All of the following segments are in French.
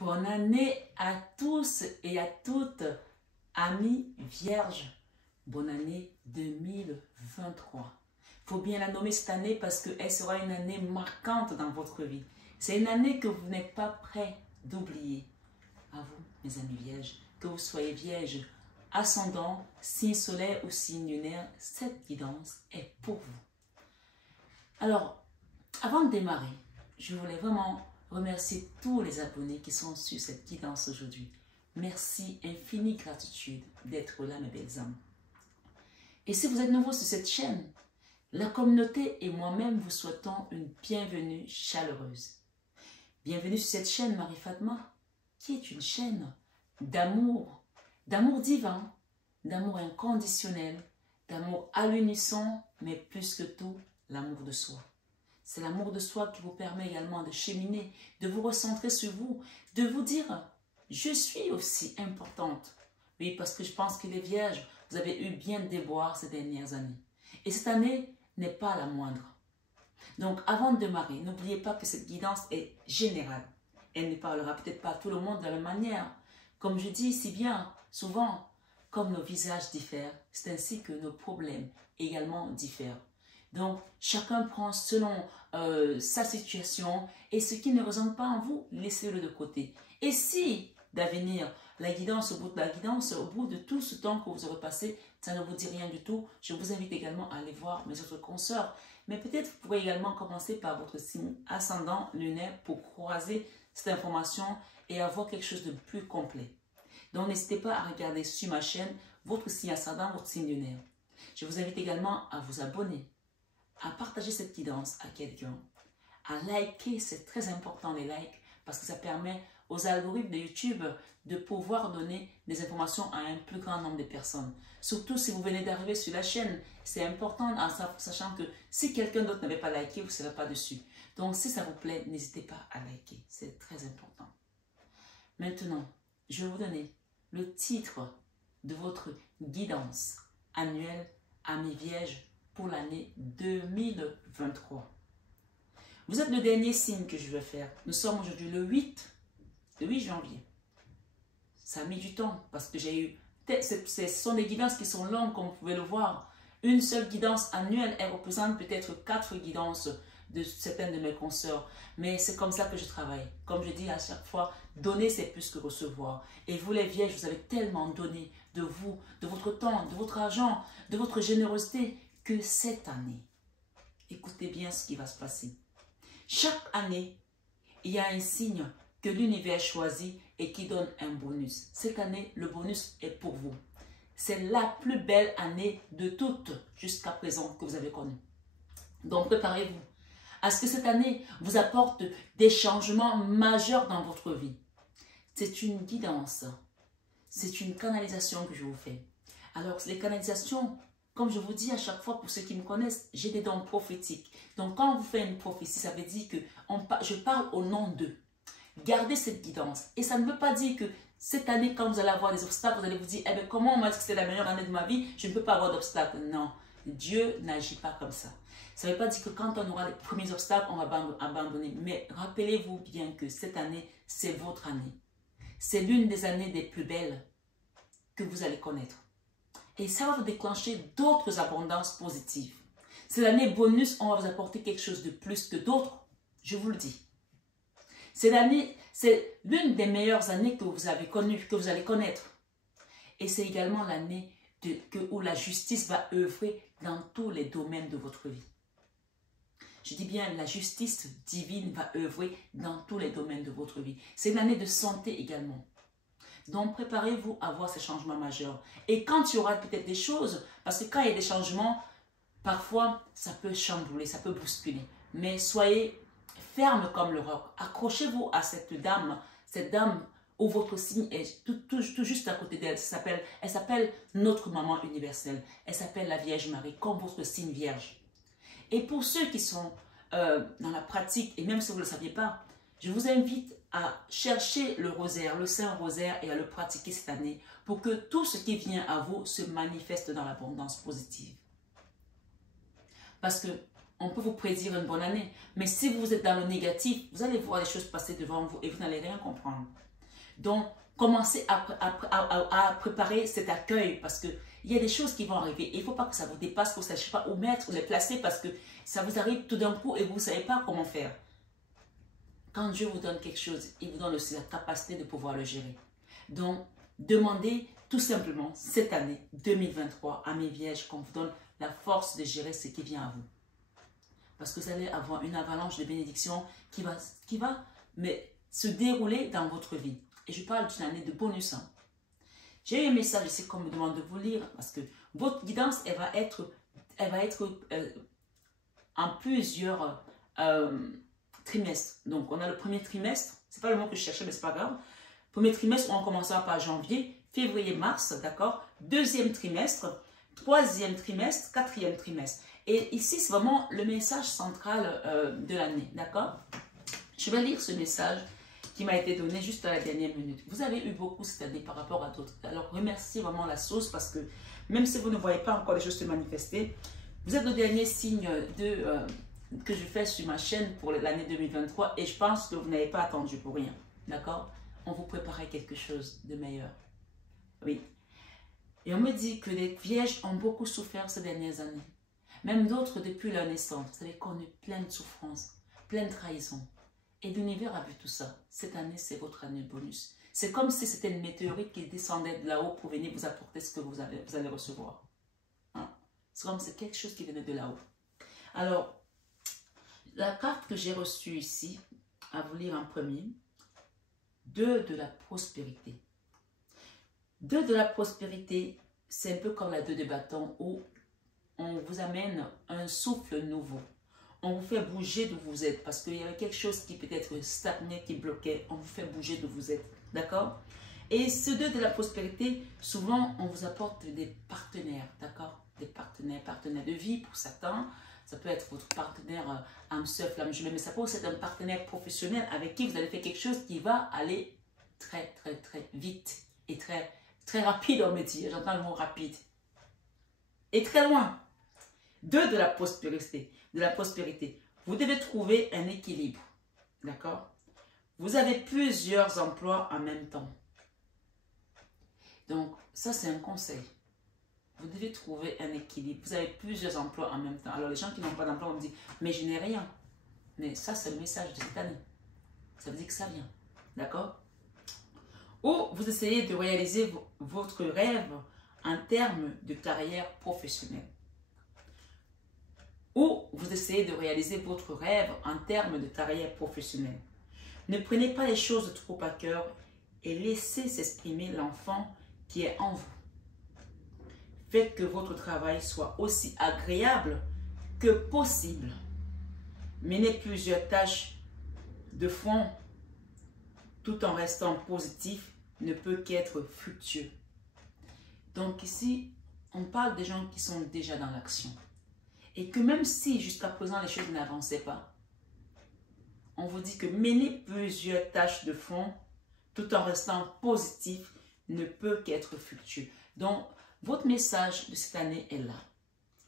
Bonne année à tous et à toutes, amis vierges. Bonne année 2023. Il faut bien la nommer cette année parce qu'elle sera une année marquante dans votre vie. C'est une année que vous n'êtes pas prêts d'oublier. À vous, mes amis vierges, que vous soyez vierge, ascendant, signe solaire ou signe lunaire, cette guidance est pour vous. Alors, avant de démarrer, je voulais vraiment remercier tous les abonnés qui sont sur cette guidance aujourd'hui. Merci, infinie gratitude d'être là, mes belles âmes. Et si vous êtes nouveau sur cette chaîne, la communauté et moi-même vous souhaitons une bienvenue chaleureuse. Bienvenue sur cette chaîne Marie-Fatma, qui est une chaîne d'amour divin, d'amour inconditionnel, d'amour à l'unisson, mais plus que tout, l'amour de soi. C'est l'amour de soi qui vous permet également de cheminer, de vous recentrer sur vous, de vous dire « Je suis aussi importante ». Oui, parce que je pense que les vierges, vous avez eu bien de déboires ces dernières années. Et cette année n'est pas la moindre. Donc, avant de démarrer, n'oubliez pas que cette guidance est générale. Elle ne parlera peut-être pas à tout le monde de la même manière. Comme je dis si bien, souvent, comme nos visages diffèrent, c'est ainsi que nos problèmes également diffèrent. Donc, chacun prend selon sa situation et ce qui ne résonne pas en vous, laissez-le de côté. Et si, d'avenir, la guidance, au bout de la guidance, au bout de tout ce temps que vous aurez passé, ça ne vous dit rien du tout, je vous invite également à aller voir mes autres consoeurs. Mais peut-être vous pourrez également commencer par votre signe ascendant lunaire pour croiser cette information et avoir quelque chose de plus complet. Donc, n'hésitez pas à regarder sur ma chaîne votre signe ascendant, votre signe lunaire. Je vous invite également à vous abonner, à partager cette guidance à quelqu'un, à liker, c'est très important les likes, parce que ça permet aux algorithmes de YouTube de pouvoir donner des informations à un plus grand nombre de personnes. Surtout si vous venez d'arriver sur la chaîne, c'est important en sachant que si quelqu'un d'autre n'avait pas liké, vous ne serez pas dessus. Donc si ça vous plaît, n'hésitez pas à liker, c'est très important. Maintenant, je vais vous donner le titre de votre guidance annuelle Amis Vierges pour l'année 2023. Vous êtes le dernier signe que je vais faire. Nous sommes aujourd'hui le 8 janvier. Ça a mis du temps parce que j'ai eu... Ce sont des guidances qui sont longues, comme vous pouvez le voir. Une seule guidance annuelle, elle représente peut-être 4 guidances de certaines de mes consoeurs. Mais c'est comme ça que je travaille. Comme je dis à chaque fois, donner c'est plus que recevoir. Et vous les vierges, vous avez tellement donné de vous, de votre temps, de votre argent, de votre générosité, que cette année, écoutez bien ce qui va se passer. Chaque année, il y a un signe que l'univers choisit et qui donne un bonus. Cette année, le bonus est pour vous. C'est la plus belle année de toutes jusqu'à présent que vous avez connue. Donc, préparez-vous à ce que cette année vous apporte des changements majeurs dans votre vie. C'est une guidance, c'est une canalisation que je vous fais. Alors, les canalisations, comme je vous dis à chaque fois, pour ceux qui me connaissent, j'ai des dons prophétiques. Donc, quand on vous fait une prophétie, ça veut dire que je parle au nom d'eux. Gardez cette guidance. Et ça ne veut pas dire que cette année, quand vous allez avoir des obstacles, vous allez vous dire, eh bien, comment on m'a dit que c'est la meilleure année de ma vie, je ne peux pas avoir d'obstacles. Non, Dieu n'agit pas comme ça. Ça ne veut pas dire que quand on aura les premiers obstacles, on va abandonner. Mais rappelez-vous bien que cette année, c'est votre année. C'est l'une des années des plus belles que vous allez connaître. Et ça va vous déclencher d'autres abondances positives. C'est l'année bonus, on va vous apporter quelque chose de plus que d'autres. Je vous le dis. C'est l'une des meilleures années que vous avez connues, que vous allez connaître. Et c'est également l'année où la justice va œuvrer dans tous les domaines de votre vie. Je dis bien, la justice divine va œuvrer dans tous les domaines de votre vie. C'est une année de santé également. Donc, préparez-vous à voir ces changements majeurs. Et quand il y aura peut-être des choses, parce que quand il y a des changements, parfois, ça peut chambouler, ça peut bousculer. Mais soyez ferme comme le roc. Accrochez-vous à cette dame où votre signe est tout juste à côté d'elle. Elle s'appelle notre maman universelle. Elle s'appelle la Vierge Marie, comme votre signe vierge. Et pour ceux qui sont dans la pratique, et même si vous ne le saviez pas, je vous invite à chercher le rosaire, le Saint Rosaire, et à le pratiquer cette année pour que tout ce qui vient à vous se manifeste dans l'abondance positive. Parce que on peut vous prédire une bonne année. Mais si vous êtes dans le négatif, vous allez voir les choses passer devant vous et vous n'allez rien comprendre. Donc, commencez à préparer cet accueil parce qu'il y a des choses qui vont arriver. Il ne faut pas que ça vous dépasse, que vous ne sachiez pas où mettre, où les placer parce que ça vous arrive tout d'un coup et vous ne savez pas comment faire. Quand Dieu vous donne quelque chose, il vous donne aussi la capacité de pouvoir le gérer. Donc, demandez tout simplement cette année 2023 à mes vierges qu'on vous donne la force de gérer ce qui vient à vous. Parce que vous allez avoir une avalanche de bénédictions qui va se dérouler dans votre vie. Et je parle d'une année de bonus. Hein. J'ai eu un message ici qu'on me demande de vous lire parce que votre guidance, elle va être en plusieurs trimestres. Donc, on a le premier trimestre. C'est pas le mot que je cherchais, mais c'est pas grave. Premier trimestre, on commencera par janvier, février, mars, d'accord? Deuxième trimestre, troisième trimestre, quatrième trimestre. Et ici, c'est vraiment le message central de l'année, d'accord? Je vais lire ce message qui m'a été donné juste à la dernière minute. Vous avez eu beaucoup cette année par rapport à d'autres. Alors, remerciez vraiment la source parce que même si vous ne voyez pas encore les choses se manifester, vous êtes le dernier signe que je fais sur ma chaîne pour l'année 2023 et je pense que vous n'avez pas attendu pour rien, d'accord? On vous préparait quelque chose de meilleur. Oui. Et on me dit que les vierges ont beaucoup souffert ces dernières années. Même d'autres depuis leur naissance. Vous avez connu plein de souffrances, plein de trahisons. Et l'univers a vu tout ça. Cette année, c'est votre année bonus. C'est comme si c'était une météorite qui descendait de là-haut pour venir vous apporter ce que vous allez recevoir. Hein? C'est comme si c'est quelque chose qui venait de là-haut. Alors, la carte que j'ai reçue ici, à vous lire en premier, 2 de la prospérité. 2 de la prospérité, c'est un peu comme la 2 de bâton où on vous amène un souffle nouveau. On vous fait bouger d'où vous êtes parce qu'il y avait quelque chose qui peut-être stagnait, qui bloquait. On vous fait bouger d'où vous êtes. D'accord? Et ce 2 de la prospérité, souvent, on vous apporte des partenaires. D'accord? Des partenaires de vie pour certains. Ça peut être votre partenaire âme sœur, flamme jumelle, mais ça peut aussi être un partenaire professionnel avec qui vous allez faire quelque chose qui va aller très, très, très vite et très, très rapide, on me dit. J'entends le mot rapide. Et très loin. 2 de la prospérité. Vous devez trouver un équilibre. D'accord? Vous avez plusieurs emplois en même temps. Donc, ça, c'est un conseil. Vous devez trouver un équilibre. Vous avez plusieurs emplois en même temps. Alors, les gens qui n'ont pas d'emploi, on me dit, mais je n'ai rien. Mais ça, c'est le message de cette année. Ça veut dire que ça vient. D'accord? Ou vous essayez de réaliser votre rêve en termes de carrière professionnelle. Ou vous essayez de réaliser votre rêve en termes de carrière professionnelle. Ne prenez pas les choses trop à cœur et laissez s'exprimer l'enfant qui est en vous. Faites que votre travail soit aussi agréable que possible. Menez plusieurs tâches de front tout en restant positif ne peut qu'être fructueux. Donc ici, on parle des gens qui sont déjà dans l'action. Et que même si jusqu'à présent les choses n'avançaient pas, on vous dit que mener plusieurs tâches de front tout en restant positif ne peut qu'être fructueux. Donc, votre message de cette année est là.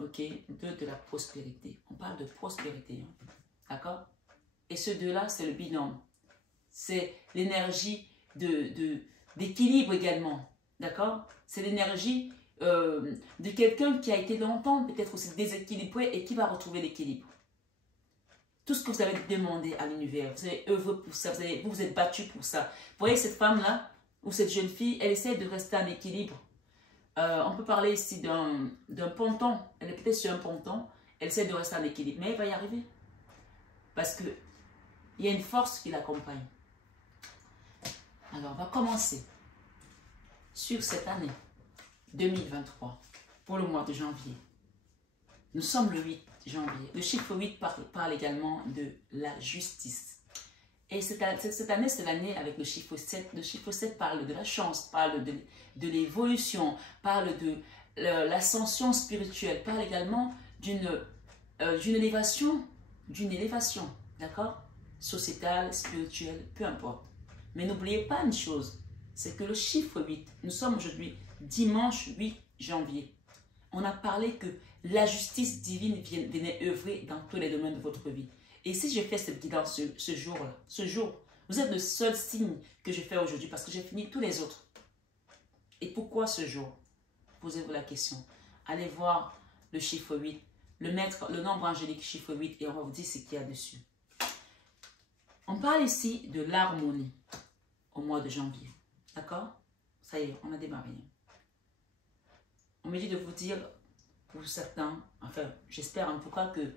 Ok? 2 de la prospérité. On parle de prospérité. Hein? D'accord? Et ce 2-là, c'est le binôme. C'est l'énergie d'équilibre également. D'accord? C'est l'énergie de quelqu'un qui a été longtemps peut-être aussi déséquilibré et qui va retrouver l'équilibre. Tout ce que vous avez demandé à l'univers, vous avez œuvré pour ça, vous êtes battu pour ça. Vous voyez cette femme-là, ou cette jeune fille, elle essaie de rester en équilibre. On peut parler ici d'un ponton. Elle est peut-être sur un ponton, elle essaie de rester en équilibre, mais elle va y arriver. Parce qu'il y a une force qui l'accompagne. Alors, on va commencer sur cette année 2023 pour le mois de janvier. Nous sommes le 8 janvier. Le chiffre 8 parle également de la justice. Et cette année, c'est l'année avec le chiffre 7. Le chiffre 7 parle de la chance, parle de l'évolution, parle de l'ascension spirituelle, parle également d'une élévation, d'accord? Sociétale, spirituelle, peu importe. Mais n'oubliez pas une chose, c'est que le chiffre 8, nous sommes aujourd'hui dimanche 8 janvier. on a parlé que la justice divine venait œuvrer dans tous les domaines de votre vie. Et si je fais cette guidance ce jour, vous êtes le seul signe que je fais aujourd'hui parce que j'ai fini tous les autres. Et pourquoi ce jour? Posez-vous la question. Allez voir le chiffre 8, le nombre angélique chiffre 8 et on va vous dire ce qu'il y a dessus. On parle ici de l'harmonie au mois de janvier. D'accord? Ça y est, on a démarré. On me dit de vous dire, pour certains, enfin, j'espère en tout cas que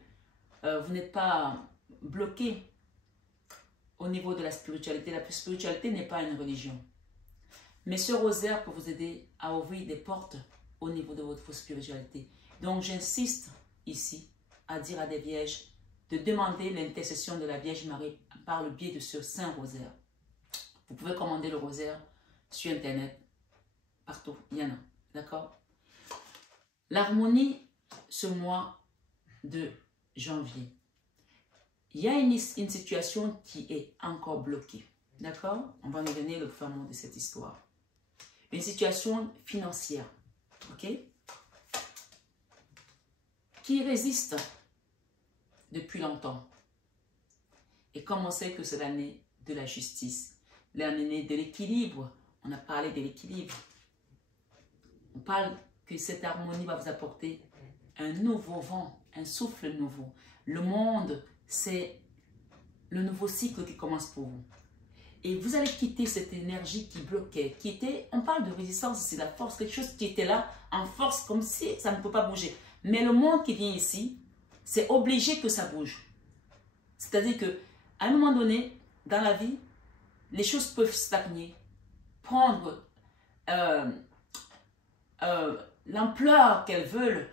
vous n'êtes pas bloqués au niveau de la spiritualité. La spiritualité n'est pas une religion. Mais ce rosaire peut vous aider à ouvrir des portes au niveau de votre spiritualité. Donc, j'insiste ici à dire à des vierges de demander l'intercession de la Vierge Marie par le biais de ce Saint Rosaire. Vous pouvez commander le rosaire sur Internet, partout, il y en a, d'accord? L'harmonie, ce mois de janvier. Il y a une situation qui est encore bloquée, d'accord? On va nous donner le fin mot de cette histoire. Une situation financière, ok? Qui résiste depuis longtemps. Et comme on sait que c'est l'année de la justice, l'année de l'équilibre, on a parlé de l'équilibre. On parle que cette harmonie va vous apporter un nouveau vent, un souffle nouveau. Le monde, c'est le nouveau cycle qui commence pour vous. Et vous allez quitter cette énergie qui bloquait, qui était, on parle de résistance, c'est la force, quelque chose qui était là en force, comme si ça ne peut pas bouger. Mais le monde qui vient ici, c'est obligé que ça bouge. C'est-à-dire qu'à un moment donné, dans la vie, les choses peuvent stagner, prendre l'ampleur qu'elles veulent,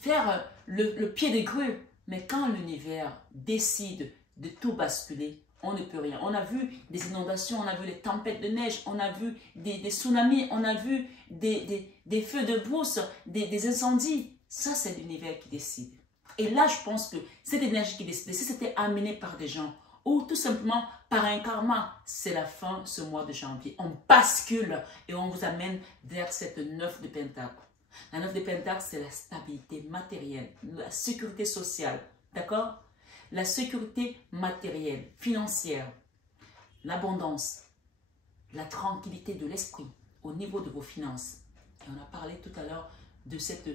faire le pied de grue. Mais quand l'univers décide de tout basculer, on ne peut rien. On a vu des inondations, on a vu les tempêtes de neige, on a vu des tsunamis, on a vu des feux de brousse, des incendies. Ça, c'est l'univers qui décide. Et là, je pense que cette énergie qui décide, si c'était amené par des gens, ou tout simplement par un karma, c'est la fin ce mois de janvier. On bascule et on vous amène vers cette 9 de Pentacle. La 9 de Pentacle, c'est la stabilité matérielle, la sécurité sociale, d'accord? La sécurité matérielle, financière, l'abondance, la tranquillité de l'esprit au niveau de vos finances. Et on a parlé tout à l'heure de cette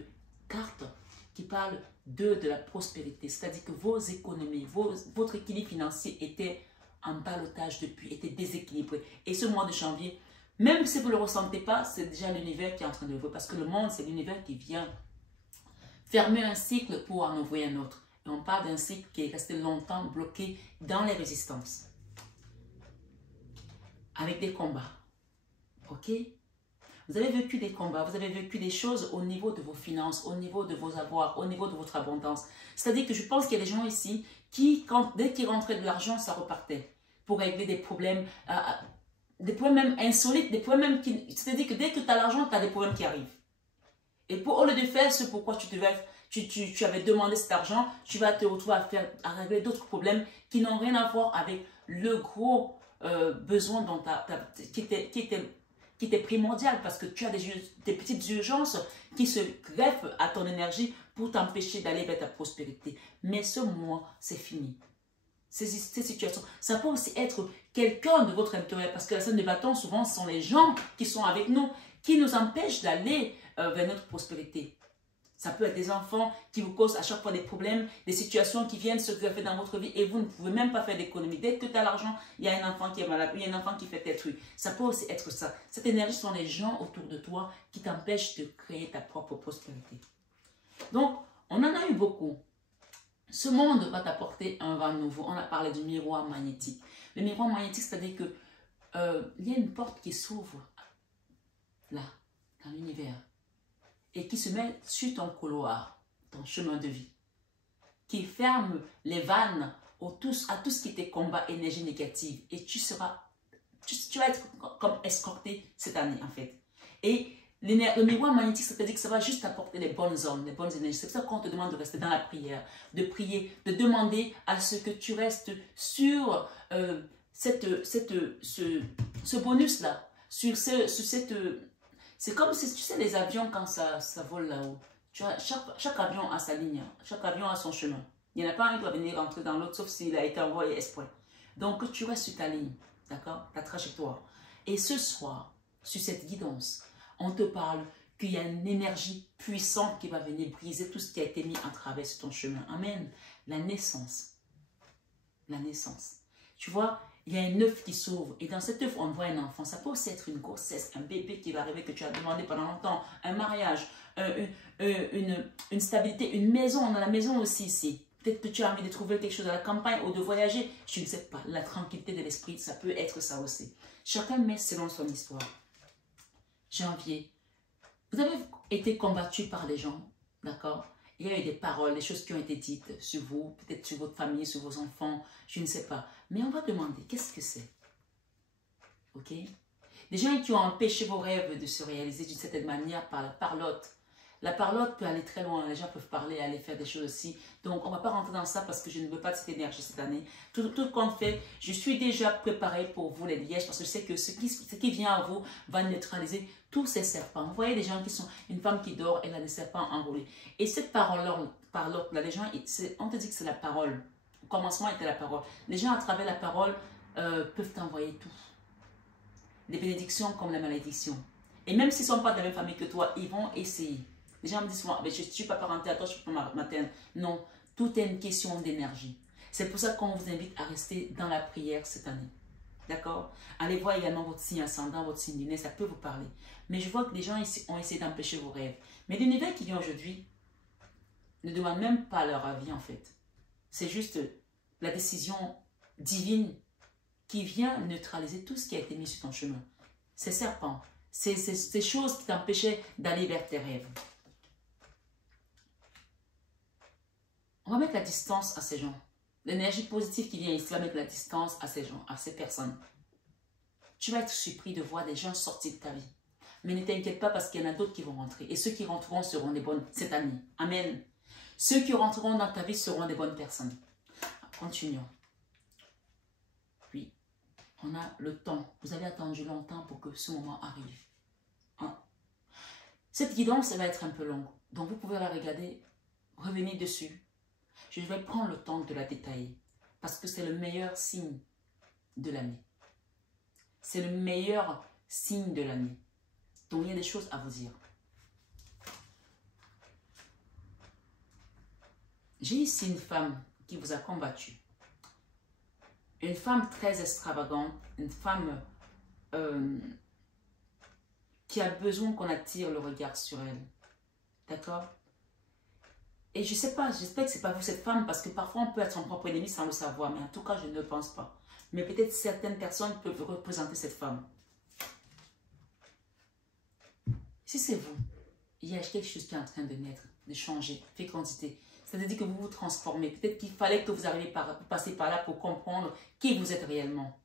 carte qui parle de la prospérité, c'est-à-dire que vos économies, votre équilibre financier était en ballottage depuis, était déséquilibré. Et ce mois de janvier, même si vous ne le ressentez pas, c'est déjà l'univers qui est en train de vous, parce que le monde, c'est l'univers qui vient fermer un cycle pour en ouvrir un autre. Et on parle d'un cycle qui est resté longtemps bloqué dans les résistances. Avec des combats. Ok? Vous avez vécu des combats, vous avez vécu des choses au niveau de vos finances, au niveau de vos avoirs, au niveau de votre abondance. C'est-à-dire que je pense qu'il y a des gens ici qui, dès qu'ils rentraient de l'argent, ça repartait pour régler des problèmes même insolites, des problèmes même qui... C'est-à-dire que dès que tu as l'argent, tu as des problèmes qui arrivent. Et au lieu de faire ce pourquoi tu avais demandé cet argent, tu vas te retrouver à régler d'autres problèmes qui n'ont rien à voir avec le gros besoin dont qui était primordial, parce que tu as des petites urgences qui se greffent à ton énergie pour t'empêcher d'aller vers ta prospérité. Mais ce mois, c'est fini. Ces situations, ça peut aussi être quelqu'un de votre intérieur, parce que la scène de bâton, souvent, ce sont les gens qui sont avec nous, qui nous empêchent d'aller vers notre prospérité. Ça peut être des enfants qui vous causent à chaque fois des problèmes, des situations qui viennent se greffer dans votre vie et vous ne pouvez même pas faire d'économie. Dès que tu as l'argent, il y a un enfant qui est malade, il y a un enfant qui fait tes trucs. Ça peut aussi être ça. Cette énergie sont les gens autour de toi qui t'empêchent de créer ta propre prospérité. Donc, on en a eu beaucoup. Ce monde va t'apporter un vent nouveau. On a parlé du miroir magnétique. Le miroir magnétique, c'est-à-dire que il y a une porte qui s'ouvre là, dans l'univers, et qui se met sur ton couloir, ton chemin de vie, qui ferme les vannes à tout ce qui était combat énergie négative, et tu vas être comme escorté cette année en fait. Et le miroir magnétique, c'est-à-dire que ça va juste apporter les bonnes ondes, les bonnes énergies. C'est pour ça qu'on te demande de rester dans la prière, de prier, de demander à ce que tu restes sur ce bonus-là, sur cette... C'est comme si, tu sais, les avions, quand ça vole là-haut, Tu vois, chaque avion a sa ligne, chaque avion a son chemin. Il n'y en a pas un qui va venir rentrer dans l'autre, sauf s'il a été envoyé exprès. Donc, tu restes sur ta ligne, d'accord? Ta trajectoire. Et ce soir, sur cette guidance, on te parle qu'il y a une énergie puissante qui va venir briser tout ce qui a été mis en travers sur ton chemin. Amen. La naissance. La naissance. Tu vois, il y a un œuf qui s'ouvre. Et dans cet œuf, on voit un enfant. Ça peut aussi être une grossesse, un bébé qui va arriver, que tu as demandé pendant longtemps, un mariage, une stabilité, une maison. On a la maison aussi ici. Peut-être que tu as envie de trouver quelque chose à la campagne ou de voyager. Je ne sais pas. La tranquillité de l'esprit, ça peut être ça aussi. Chacun met selon son histoire. Janvier. Vous avez été combattu par des gens, d'accord? Il y a eu des paroles, des choses qui ont été dites sur vous, peut-être sur votre famille, sur vos enfants, je ne sais pas. Mais on va demander, qu'est-ce que c'est? Ok? Des gens qui ont empêché vos rêves de se réaliser d'une certaine manière par la parlotte. La parlotte peut aller très loin, les gens peuvent parler, aller faire des choses aussi. Donc, on ne va pas rentrer dans ça parce que je ne veux pas de cette énergie cette année. Tout compte fait, je suis déjà préparée pour vous les lièges parce que je sais que ce qui vient à vous va neutraliser tous ces serpents. Vous voyez des gens qui sont, une femme qui dort, elle a des serpents enroulés. Et cette parole-là, les gens, on te dit que c'est la parole. Au commencement était la parole. Les gens à travers la parole peuvent t'envoyer tout. Des bénédictions comme la malédiction. Et même s'ils ne sont pas de la même famille que toi, ils vont essayer. Les gens me disent souvent, je ne suis pas parenté à toi, je ne suis pas materne. Non, tout est une question d'énergie. C'est pour ça qu'on vous invite à rester dans la prière cette année. D'accord? Allez voir également votre signe ascendant, votre signe lunaire, ça peut vous parler. Mais je vois que les gens ici ont essayé d'empêcher vos rêves. Mais l'univers qui vient aujourd'hui ne demande même pas leur avis en fait. C'est juste la décision divine qui vient neutraliser tout ce qui a été mis sur ton chemin. Ces serpents, ces choses qui t'empêchaient d'aller vers tes rêves. On va mettre la distance à ces gens. L'énergie positive qui vient ici va mettre la distance à ces gens, à ces personnes. Tu vas être surpris de voir des gens sortir de ta vie. Mais ne t'inquiète pas parce qu'il y en a d'autres qui vont rentrer. Et ceux qui rentreront seront des bonnes cette année. Amen. Ceux qui rentreront dans ta vie seront des bonnes personnes. Continuons. Puis, on a le temps. Vous avez attendu longtemps pour que ce moment arrive. Hein? Cette guidance, elle va être un peu longue. Donc, vous pouvez la regarder, revenir dessus. Je vais prendre le temps de la détailler. Parce que c'est le meilleur signe de l'année. C'est le meilleur signe de l'année. Donc, il y a des choses à vous dire. J'ai ici une femme qui vous a combattu. Une femme très extravagante. Une femme qui a besoin qu'on attire le regard sur elle. D'accord? Et je ne sais pas, j'espère que ce n'est pas vous cette femme, parce que parfois on peut être son propre ennemi sans le savoir, mais en tout cas je ne le pense pas. Mais peut-être certaines personnes peuvent représenter cette femme. Si c'est vous, il y a quelque chose qui est en train de naître, de changer, fécondité. C'est-à-dire que vous vous transformez. Peut-être qu'il fallait que vous arriviez passer par là pour comprendre qui vous êtes réellement.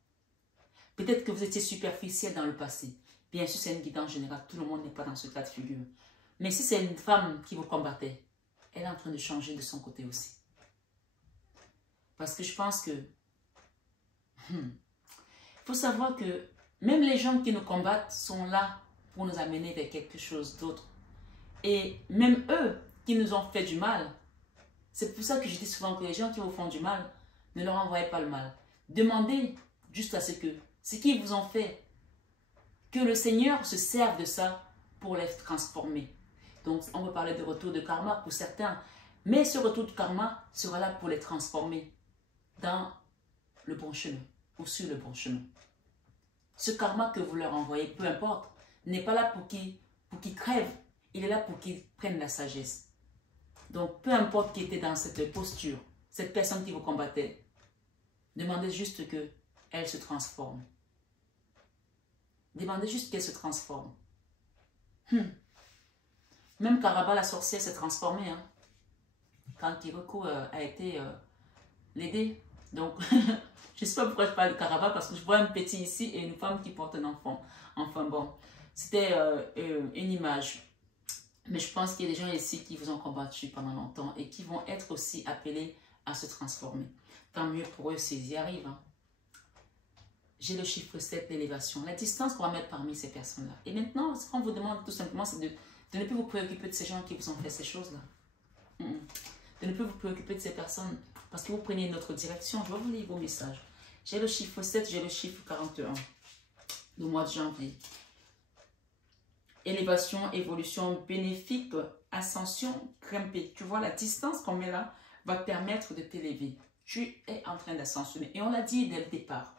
Peut-être que vous étiez superficiel dans le passé. Bien sûr, c'est une guidance générale. Tout le monde n'est pas dans ce cas de figure. Mais si c'est une femme qui vous combattait, elle est en train de changer de son côté aussi. Parce que je pense que... Il faut savoir que même les gens qui nous combattent sont là pour nous amener vers quelque chose d'autre. Et même eux qui nous ont fait du mal, c'est pour ça que je dis souvent que les gens qui vous font du mal, ne leur envoyez pas le mal. Demandez juste à ce qu'ils vous ont fait, que le Seigneur se serve de ça pour les transformer. Donc, on peut parler de retour de karma pour certains. Mais ce retour de karma sera là pour les transformer dans le bon chemin ou sur le bon chemin. Ce karma que vous leur envoyez, peu importe, n'est pas là pour qu'ils crèvent. Il est là pour qu'ils prennent la sagesse. Donc, peu importe qui était dans cette posture, cette personne qui vous combattait, demandez juste qu'elle se transforme. Demandez juste qu'elle se transforme. Même Karaba, la sorcière, s'est transformée. Hein, quand Kiriko a été l'aider. Donc, je ne sais pas pourquoi je parle de Karaba, parce que je vois un petit ici et une femme qui porte un enfant. Enfin bon, c'était une image. Mais je pense qu'il y a des gens ici qui vous ont combattu pendant longtemps et qui vont être aussi appelés à se transformer. Tant mieux pour eux s'ils y arrivent. Hein. J'ai le chiffre 7 d'élévation. La distance qu'on va mettre parmi ces personnes-là. Et maintenant, ce qu'on vous demande tout simplement, c'est De ne plus vous préoccuper de ces gens qui vous ont fait ces choses-là. De ne plus vous préoccuper de ces personnes parce que vous prenez une autre direction. Je vais vous lire vos messages. J'ai le chiffre 7, j'ai le chiffre 41. Le mois de janvier. Élévation, évolution bénéfique, ascension, grimper. Tu vois, la distance qu'on met là va te permettre de t'élever. Tu es en train d'ascensionner. Et on l'a dit dès le départ.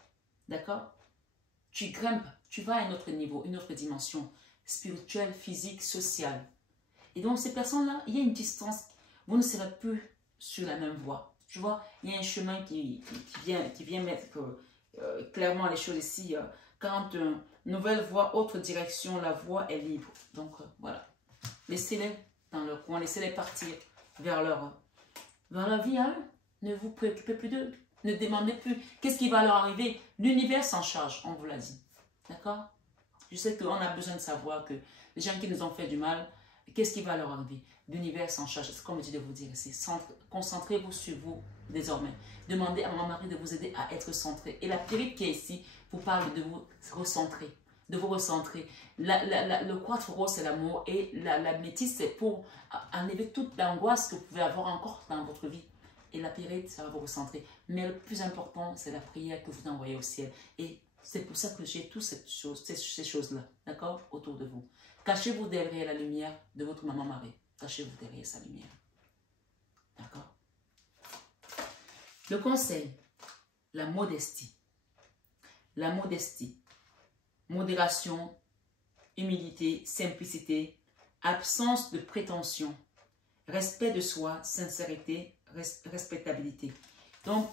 D'accord? Tu grimpes, tu vas à un autre niveau, une autre dimension spirituelle, physique, sociale. Et donc, ces personnes-là, il y a une distance. Vous ne serez plus sur la même voie. Tu vois, il y a un chemin qui vient mettre clairement les choses ici. Quand une nouvelle voie, autre direction, la voie est libre. Donc, voilà. Laissez-les dans leur coin, laissez-les partir vers leur vie à eux. Ne vous préoccupez plus d'eux. Ne demandez plus qu'est-ce qui va leur arriver. L'univers s'en charge, on vous l'a dit. D'accord? Je sais qu'on a besoin de savoir que les gens qui nous ont fait du mal, qu'est-ce qui va leur arriver? L'univers s'en charge. C'est comme je dis de vous dire ici. Concentrez-vous sur vous désormais. Demandez à mon mari de vous aider à être centré. Et la pyrite qui est ici vous parle de vous recentrer. De vous recentrer. Le 4 rose, c'est l'amour. Et la métisse, c'est pour enlever toute l'angoisse que vous pouvez avoir encore dans votre vie. Et la pyrite, ça va vous recentrer. Mais le plus important, c'est la prière que vous envoyez au ciel. Et c'est pour ça que j'ai toutes ces choses-là, d'accord, autour de vous. Cachez-vous derrière la lumière de votre maman Marie. Cachez-vous derrière sa lumière. D'accord? Le conseil, la modestie. La modestie. Modération, humilité, simplicité, absence de prétention, respect de soi, sincérité, respectabilité. Donc,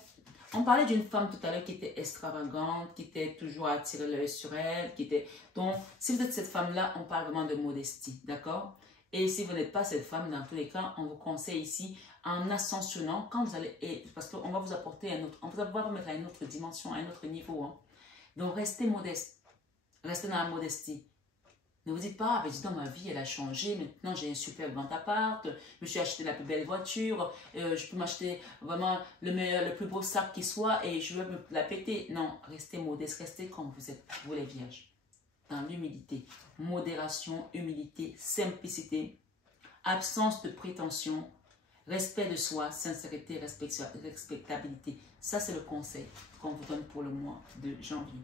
on parlait d'une femme tout à l'heure qui était extravagante, qui était toujours à attirer l'œil sur elle, Donc, si vous êtes cette femme-là, on parle vraiment de modestie, d'accord? Et si vous n'êtes pas cette femme, dans tous les cas, on vous conseille ici, en ascensionnant, quand vous allez... Parce qu'on va vous apporter un autre... On va vous mettre à une autre dimension, à un autre niveau. Hein. Donc, restez modeste. Restez dans la modestie. Ne vous dites pas, ah, dis donc, ma vie, elle a changé. Maintenant, j'ai un super grand appart. Je me suis acheté la plus belle voiture. Je peux m'acheter vraiment le plus beau sac qui soit et je veux me la péter. Non, restez modeste. Restez comme vous êtes, vous les vierges. Dans l'humilité. Modération, humilité, simplicité, absence de prétention, respect de soi, sincérité, respectabilité. Ça, c'est le conseil qu'on vous donne pour le mois de janvier.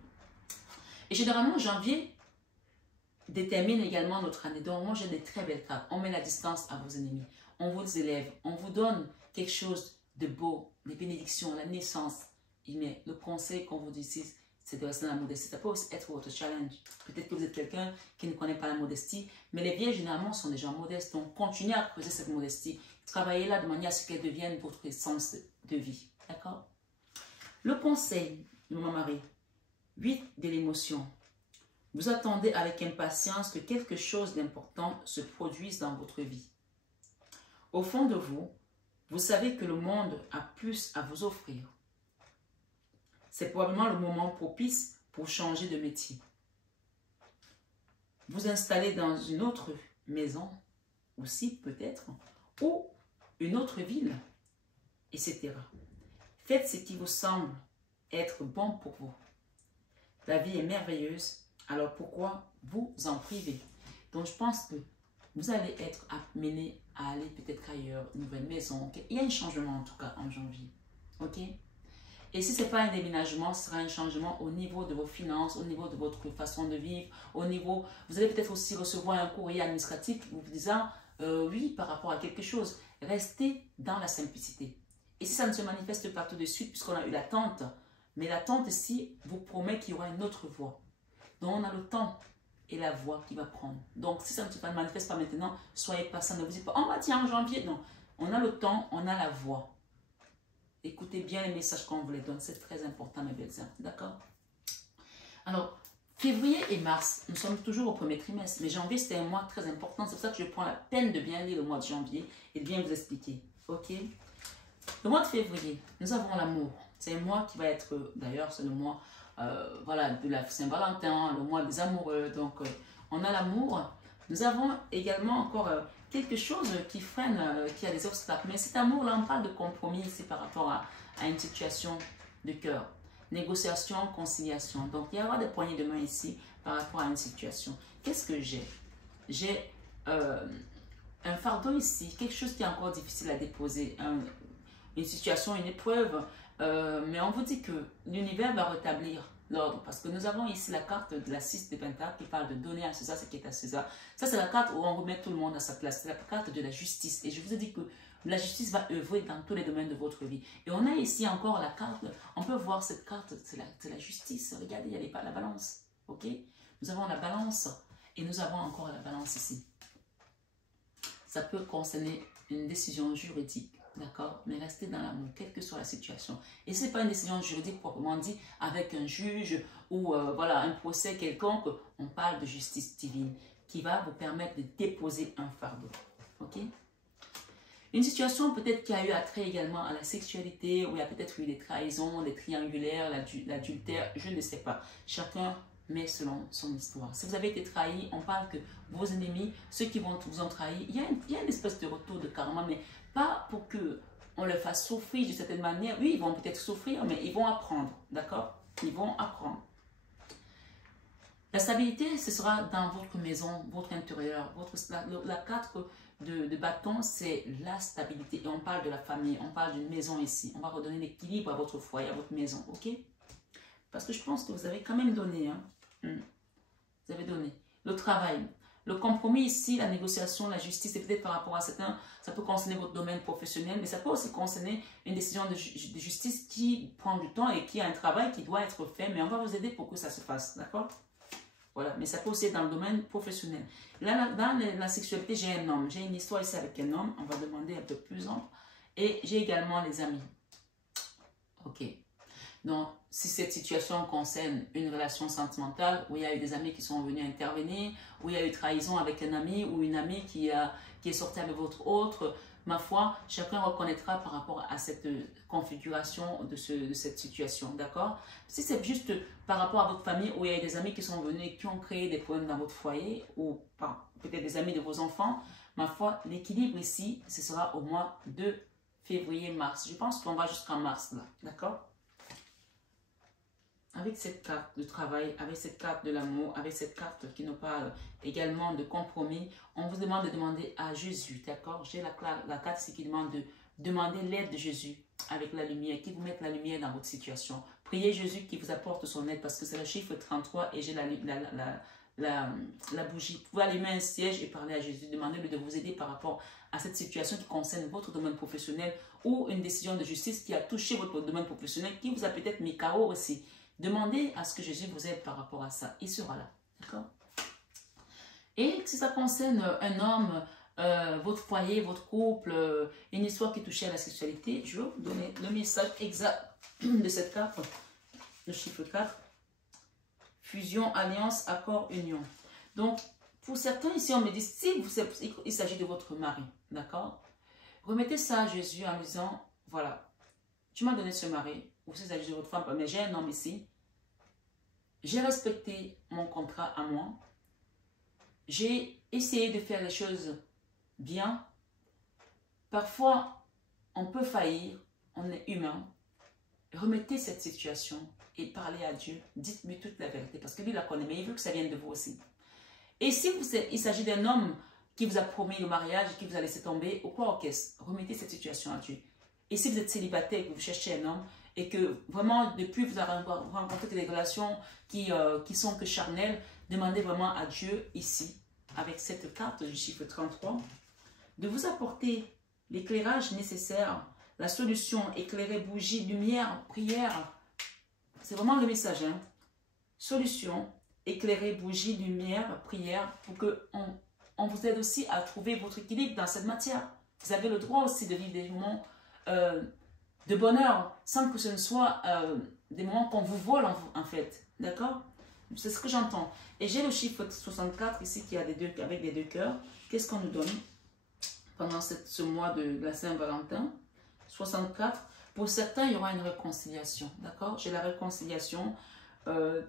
Et généralement, janvier détermine également notre année. Donc, moi, j'ai des très belles cartes. On met la distance à vos ennemis. On vous élève. On vous donne quelque chose de beau, des bénédictions, la naissance. Mais le conseil qu'on vous dit ici, c'est de rester dans la modestie. Ça peut aussi être votre challenge. Peut-être que vous êtes quelqu'un qui ne connaît pas la modestie, mais les vierges, généralement, sont des gens modestes. Donc, continuez à creuser cette modestie. Travaillez là de manière à ce qu'elle devienne votre essence de vie. D'accord? Le conseil de mon mari, 8 de l'émotion. Vous attendez avec impatience que quelque chose d'important se produise dans votre vie. Au fond de vous, vous savez que le monde a plus à vous offrir. C'est probablement le moment propice pour changer de métier. Vous installer dans une autre maison, aussi peut-être, ou une autre ville, etc. Faites ce qui vous semble être bon pour vous. La vie est merveilleuse, alors pourquoi vous en priver? Donc je pense que vous allez être amené à aller peut-être ailleurs, une nouvelle maison. Okay? Il y a un changement en tout cas en janvier. Ok? Et si ce n'est pas un déménagement, ce sera un changement au niveau de vos finances, au niveau de votre façon de vivre, au niveau... Vous allez peut-être aussi recevoir un courrier administratif vous disant oui par rapport à quelque chose. Restez dans la simplicité. Et si ça ne se manifeste pas tout de suite, puisqu'on a eu l'attente, mais l'attente ici vous promet qu'il y aura une autre voie. Donc on a le temps et la voie qui va prendre. Donc si ça ne se manifeste pas maintenant, soyez patient, ne vous dites pas, on va tiens en janvier. Non, on a le temps, on a la voie. Écoutez bien les messages qu'on vous les donne, c'est très important mes belles âmes, d'accord? Alors, février et mars, nous sommes toujours au premier trimestre, mais janvier c'était un mois très important, c'est pour ça que je prends la peine de bien lire le mois de janvier et de bien vous expliquer, ok? Le mois de février, nous avons l'amour, c'est un mois qui va être, d'ailleurs c'est le mois voilà, de la Saint-Valentin, le mois des amoureux, donc on a l'amour. Nous avons également encore quelque chose qui freine, qui a des obstacles. Mais cet amour-là, on parle de compromis ici par rapport à une situation de cœur. Négociation, conciliation. Donc, il y aura des poignées de main ici par rapport à une situation. Qu'est-ce que j'ai? J'ai un fardeau ici, quelque chose qui est encore difficile à déposer, une situation, une épreuve, mais on vous dit que l'univers va rétablir l'ordre, parce que nous avons ici la carte de la 6 de Pentacle qui parle de donner à César ce qui est à César. Ça, c'est la carte où on remet tout le monde à sa place, c'est la carte de la justice, et je vous ai dit que la justice va œuvrer dans tous les domaines de votre vie. Et on a ici encore la carte, on peut voir cette carte, c'est la justice, regardez, il y a la balance, ok? Nous avons la balance, et nous avons encore la balance ici. Ça peut concerner une décision juridique, d'accord? Mais restez dans l'amour, quelle que soit la situation. Et ce n'est pas une décision juridique proprement dit, avec un juge ou voilà, un procès quelconque. On parle de justice divine qui va vous permettre de déposer un fardeau, ok? Une situation peut-être qui a eu attrait également à la sexualité, où il y a peut-être eu des trahisons, des triangulaires, l'adultère, je ne sais pas. Chacun met selon son histoire. Si vous avez été trahi, on parle que vos ennemis, ceux qui vous ont trahi, il y a une espèce de retour de karma, mais pas pour que on les fasse souffrir d'une certaine manière. Oui, ils vont peut-être souffrir, mais ils vont apprendre, d'accord? Ils vont apprendre. La stabilité, ce sera dans votre maison, votre intérieur. La 4 de bâton, c'est la stabilité. Et on parle de la famille, on parle d'une maison ici. On va redonner l'équilibre à votre foyer, à votre maison, ok? Parce que je pense que vous avez quand même donné. Hein? Vous avez donné. Le travail. Le compromis ici, la négociation, la justice, c'est peut-être par rapport à certains, ça peut concerner votre domaine professionnel, mais ça peut aussi concerner une décision de justice qui prend du temps et qui a un travail qui doit être fait, mais on va vous aider pour que ça se fasse, d'accord? Voilà, mais ça peut aussi être dans le domaine professionnel. Là, dans la sexualité, j'ai un homme. J'ai une histoire ici avec un homme. On va demander un peu plus ample. Et j'ai également les amis. Ok. Donc, si cette situation concerne une relation sentimentale, où il y a eu des amis qui sont venus intervenir, où il y a eu trahison avec un ami ou une amie qui est sortie avec votre autre, ma foi, chacun reconnaîtra par rapport à cette configuration de cette situation, d'accord? Si c'est juste par rapport à votre famille, où il y a des amis qui sont venus et qui ont créé des problèmes dans votre foyer, ou peut-être des amis de vos enfants, ma foi, l'équilibre ici, ce sera au mois de février-mars. Je pense qu'on va jusqu'en mars, là, d'accord? Avec cette carte de travail, avec cette carte de l'amour, avec cette carte qui nous parle également de compromis, on vous demande de demander à Jésus, d'accord? J'ai la carte ici qui demande de demander l'aide de Jésus avec la lumière, qui vous mette la lumière dans votre situation. Priez Jésus qui vous apporte son aide parce que c'est le chiffre 33 et j'ai la bougie. Vous pouvez allumer un siège et parler à Jésus, demandez-lui de vous aider par rapport à cette situation qui concerne votre domaine professionnel ou une décision de justice qui a touché votre domaine professionnel, qui vous a peut-être mis KO aussi. Demandez à ce que Jésus vous aide par rapport à ça. Il sera là. D'accord? Et si ça concerne un homme, votre foyer, votre couple, une histoire qui touchait à la sexualité, je vais vous donner le message exact de cette carte, le chiffre 4. Fusion, alliance, accord, union. Donc, pour certains ici, on me dit, si il s'agit de votre mari, d'accord? Remettez ça à Jésus en disant, voilà, tu m'as donné ce mari, ou si il s'agit de votre femme, mais j'ai un homme ici. J'ai respecté mon contrat à moi. J'ai essayé de faire les choses bien. Parfois, on peut faillir, on est humain. Remettez cette situation et parlez à Dieu. Dites-lui toute la vérité, parce que lui la connaît, mais il veut que ça vienne de vous aussi. Et si il s'agit d'un homme qui vous a promis le mariage et qui vous a laissé tomber, ou quoi, ok, remettez cette situation à Dieu. Et si vous êtes célibataire et que vous cherchez un homme, et que vraiment, depuis vous avez rencontré des relations qui sont que charnelles, demandez vraiment à Dieu ici, avec cette carte du chiffre 33, de vous apporter l'éclairage nécessaire, la solution, éclairer, bougie, lumière, prière. C'est vraiment le message, hein? Solution, éclairer, bougie, lumière, prière, pour qu'on vous aide aussi à trouver votre équilibre dans cette matière. Vous avez le droit aussi de vivre des moments de bonheur, sans que ce ne soit des moments qu'on vous vole en fait. D'accord? C'est ce que j'entends. Et j'ai le chiffre 64 ici qui a avec les deux cœurs. Qu'est-ce qu'on nous donne pendant ce mois de la Saint-Valentin? 64. Pour certains, il y aura une réconciliation. D'accord? J'ai la réconciliation,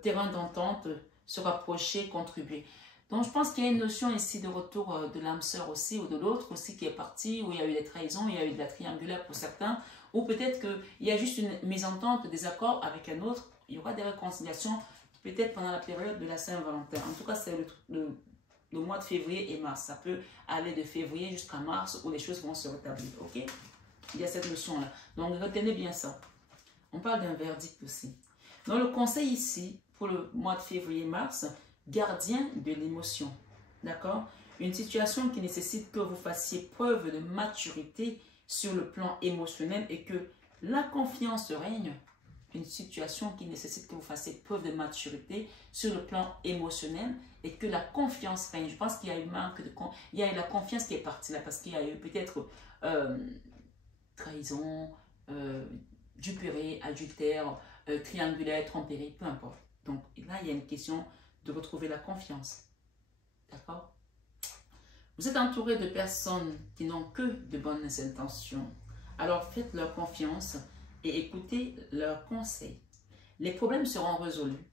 terrain d'entente, se rapprocher, contribuer. Donc, je pense qu'il y a une notion ici de retour de l'âme sœur aussi, ou de l'autre aussi qui est parti, où il y a eu des trahisons, il y a eu de la triangulaire pour certains, ou peut-être qu'il y a juste une mésentente, des accords avec un autre. Il y aura des réconciliations, peut-être pendant la période de la Saint-Valentin. En tout cas, c'est le mois de février et mars. Ça peut aller de février jusqu'à mars où les choses vont se rétablir. Ok? Il y a cette notion-là. Donc, retenez bien ça. On parle d'un verdict aussi. Donc, le conseil ici, pour le mois de février-mars, gardien de l'émotion. D'accord? Une situation qui nécessite que vous fassiez preuve de maturité sur le plan émotionnel et que la confiance règne. Une situation qui nécessite que vous fassiez preuve de maturité sur le plan émotionnel et que la confiance règne. Je pense qu'il y a eu manque de confiance. Il y a eu la confiance qui est partie là parce qu'il y a eu peut-être trahison, dupéré, adultère, triangulaire, tromperie, peu importe. Donc là, il y a une question de retrouver la confiance. D'accord? Vous êtes entouré de personnes qui n'ont que de bonnes intentions. Alors faites leur confiance et écoutez leurs conseils. Les problèmes seront résolus.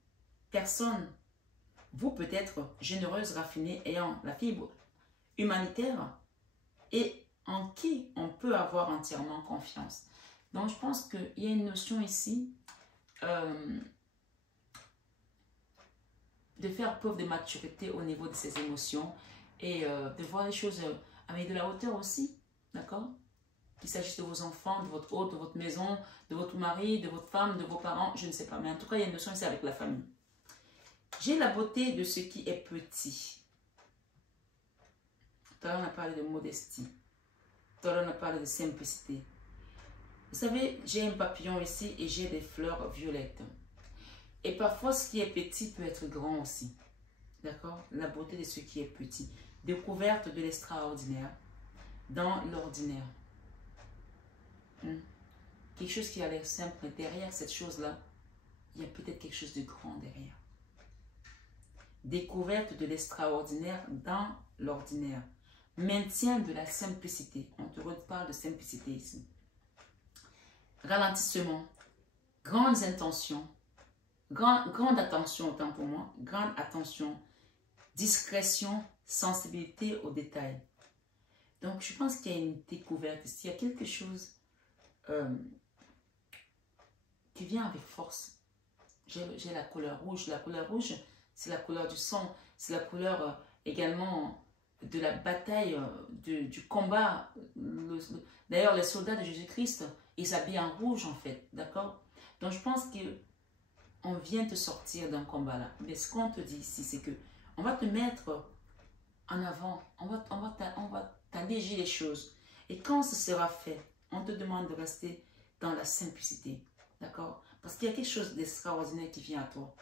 Personne, vous peut-être généreuse, raffinée, ayant la fibre humanitaire et en qui on peut avoir entièrement confiance. Donc je pense qu'il y a une notion ici de faire preuve de maturité au niveau de ses émotions et de voir les choses avec de la hauteur aussi, d'accord? Qu'il s'agisse de vos enfants, de votre hôte, de votre maison, de votre mari, de votre femme, de vos parents, je ne sais pas. Mais en tout cas, il y a une notion ici avec la famille. J'ai la beauté de ce qui est petit. Tout à l'heure, on a parlé de modestie. Tout à l'heure, on a parlé de simplicité. Vous savez, j'ai un papillon ici et j'ai des fleurs violettes. Et parfois, ce qui est petit peut être grand aussi. D'accord? La beauté de ce qui est petit. Découverte de l'extraordinaire dans l'ordinaire. Quelque chose qui a l'air simple, derrière cette chose-là, il y a peut-être quelque chose de grand derrière. Découverte de l'extraordinaire dans l'ordinaire. Maintien de la simplicité. On te reparle de simplicité ici. Ralentissement. Grandes intentions. Grande attention, autant pour moi. Grande attention. Discrétion. Sensibilité aux détails. Donc, je pense qu'il y a une découverte ici. Il y a quelque chose qui vient avec force. J'ai la couleur rouge. La couleur rouge, c'est la couleur du sang. C'est la couleur également de la bataille, du combat. D'ailleurs, les soldats de Jésus-Christ, ils s'habillent en rouge en fait. D'accord? Donc, je pense qu'on vient te sortir d'un combat là. Mais ce qu'on te dit ici, c'est que on va te mettre en avant. On va t'alléger les choses. Et quand ce sera fait, on te demande de rester dans la simplicité. D'accord? Parce qu'il y a quelque chose d'extraordinaire qui vient à toi.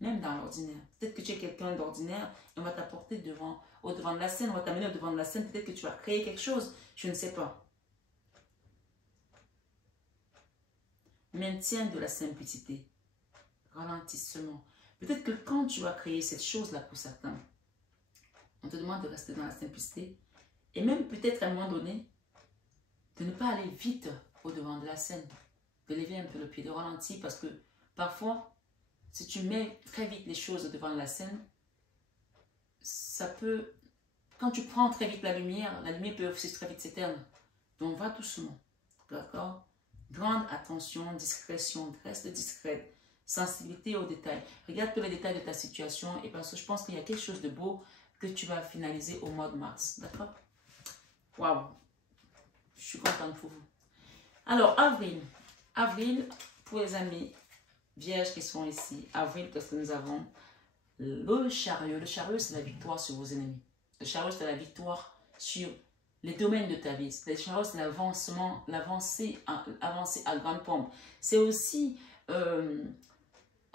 Même dans l'ordinaire. Peut-être que tu es quelqu'un d'ordinaire et on va t'apporter au devant de la scène. On va t'amener au devant de la scène. Peut-être que tu vas créer quelque chose. Je ne sais pas. Maintien de la simplicité. Ralentissement. Peut-être que quand tu vas créer cette chose-là pour certains, on te demande de rester dans la simplicité. Et même peut-être à un moment donné, de ne pas aller vite au devant de la scène. De lever un peu le pied, de ralentir. Parce que parfois, si tu mets très vite les choses au devant de la scène, ça peut... Quand tu prends très vite la lumière peut aussi très vite s'éteindre. Donc, va doucement. D'accord? Grande attention, discrétion, reste discrète. Sensibilité aux détails. Regarde tous les détails de ta situation et parce que je pense qu'il y a quelque chose de beau que tu vas finaliser au mois de mars. D'accord? Waouh! Je suis contente pour vous. Alors, avril. Avril, pour les amis vierges qui sont ici. Avril, parce que nous avons le chariot. Le chariot, c'est la victoire sur vos ennemis. Le chariot, c'est la victoire sur les domaines de ta vie. Le chariot, c'est l'avancement, l'avancée à grande pompe. C'est aussi...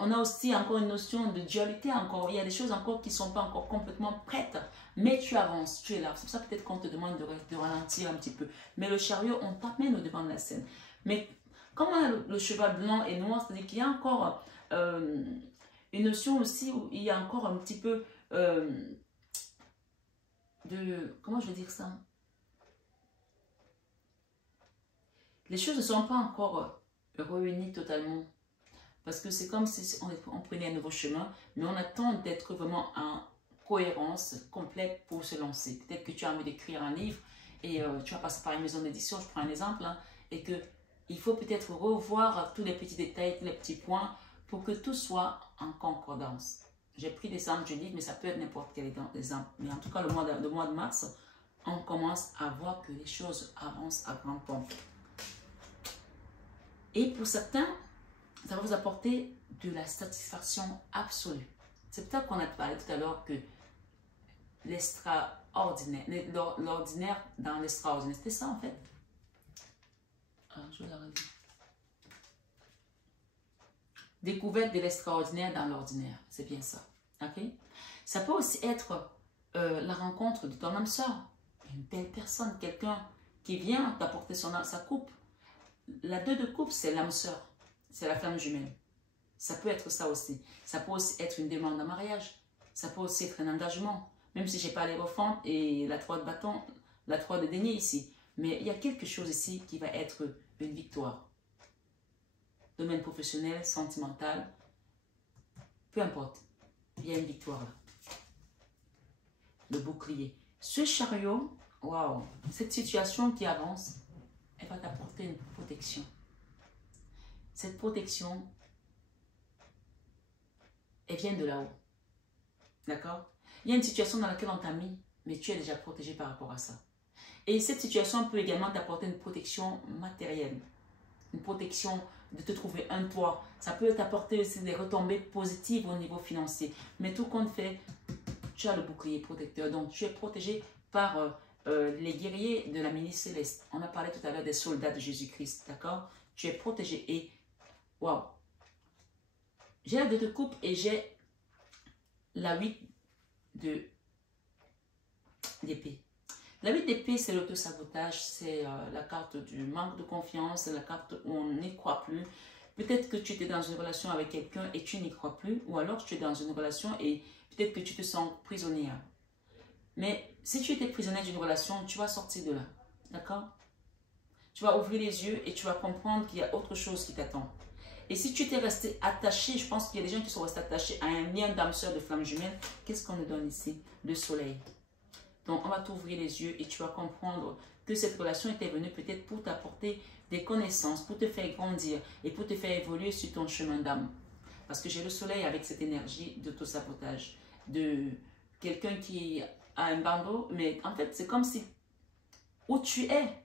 on a aussi encore une notion de dualité encore. Il y a des choses encore qui ne sont pas encore complètement prêtes. Mais tu avances, tu es là. C'est pour ça peut-être qu'on te demande de ralentir un petit peu. Mais le chariot, on t'amène au devant de la scène. Mais comme on a le cheval blanc et noir, c'est-à-dire qu'il y a encore une notion aussi où il y a encore un petit peu de... Comment je vais dire ça? Les choses ne sont pas encore réunies totalement. Parce que c'est comme si on prenait un nouveau chemin, mais on attend d'être vraiment en cohérence complète pour se lancer. Peut-être que tu as envie d'écrire un livre et tu vas passer par une maison d'édition, je prends un exemple, hein, et qu'il faut peut-être revoir tous les petits détails, tous les petits points pour que tout soit en concordance. J'ai pris décembre, je dis, mais ça peut être n'importe quel exemple. Mais en tout cas, le mois de mars, on commence à voir que les choses avancent à grands pas. Et pour certains, ça va vous apporter de la satisfaction absolue. C'est peut-être qu'on a parlé tout à l'heure que l'extraordinaire, l'ordinaire dans l'extraordinaire, c'était ça en fait. Je vais la relire. Découverte de l'extraordinaire dans l'ordinaire, c'est bien ça. Ok? Ça peut aussi être la rencontre de ton âme sœur, une belle personne, quelqu'un qui vient t'apporter sa coupe. La 2 de coupe, c'est l'âme sœur, c'est la flamme jumelle. Ça peut être ça aussi. Ça peut aussi être une demande en mariage. Ça peut aussi être un engagement. Même si je n'ai pas les refends et la 3 de bâton, la 3 de denier ici. Mais il y a quelque chose ici qui va être une victoire. Domaine professionnel, sentimental, peu importe. Il y a une victoire là. Le bouclier. Ce chariot, waouh, cette situation qui avance, elle va t'apporter une protection. Cette protection, elle vient de là-haut. D'accord? Il y a une situation dans laquelle on t'a mis, mais tu es déjà protégé par rapport à ça. Et cette situation peut également t'apporter une protection matérielle. Une protection de te trouver un toit. Ça peut t'apporter aussi des retombées positives au niveau financier. Mais tout compte fait, tu as le bouclier protecteur. Donc, tu es protégé par les guerriers de la milice céleste. On a parlé tout à l'heure des soldats de Jésus-Christ. D'accord? Tu es protégé. Et, waouh! J'ai la 2 de coupe et j'ai la 8 d'épée. La 8 d'épée, c'est l'auto-sabotage, c'est la carte du manque de confiance, c'est la carte où on n'y croit plus. Peut-être que tu étais dans une relation avec quelqu'un et tu n'y crois plus, ou alors tu es dans une relation et peut-être que tu te sens prisonnière. Mais si tu étais prisonnière d'une relation, tu vas sortir de là, d'accord? Tu vas ouvrir les yeux et tu vas comprendre qu'il y a autre chose qui t'attend. Et si tu t'es resté attaché, je pense qu'il y a des gens qui sont restés attachés à un lien d'âme sœur de flamme jumelle. Qu'est-ce qu'on nous donne ici? Le soleil. Donc, on va t'ouvrir les yeux et tu vas comprendre que cette relation était venue peut-être pour t'apporter des connaissances, pour te faire grandir et pour te faire évoluer sur ton chemin d'âme. Parce que j'ai le soleil avec cette énergie d'auto-sabotage, de quelqu'un qui a un bandeau, mais en fait, c'est comme si où tu es,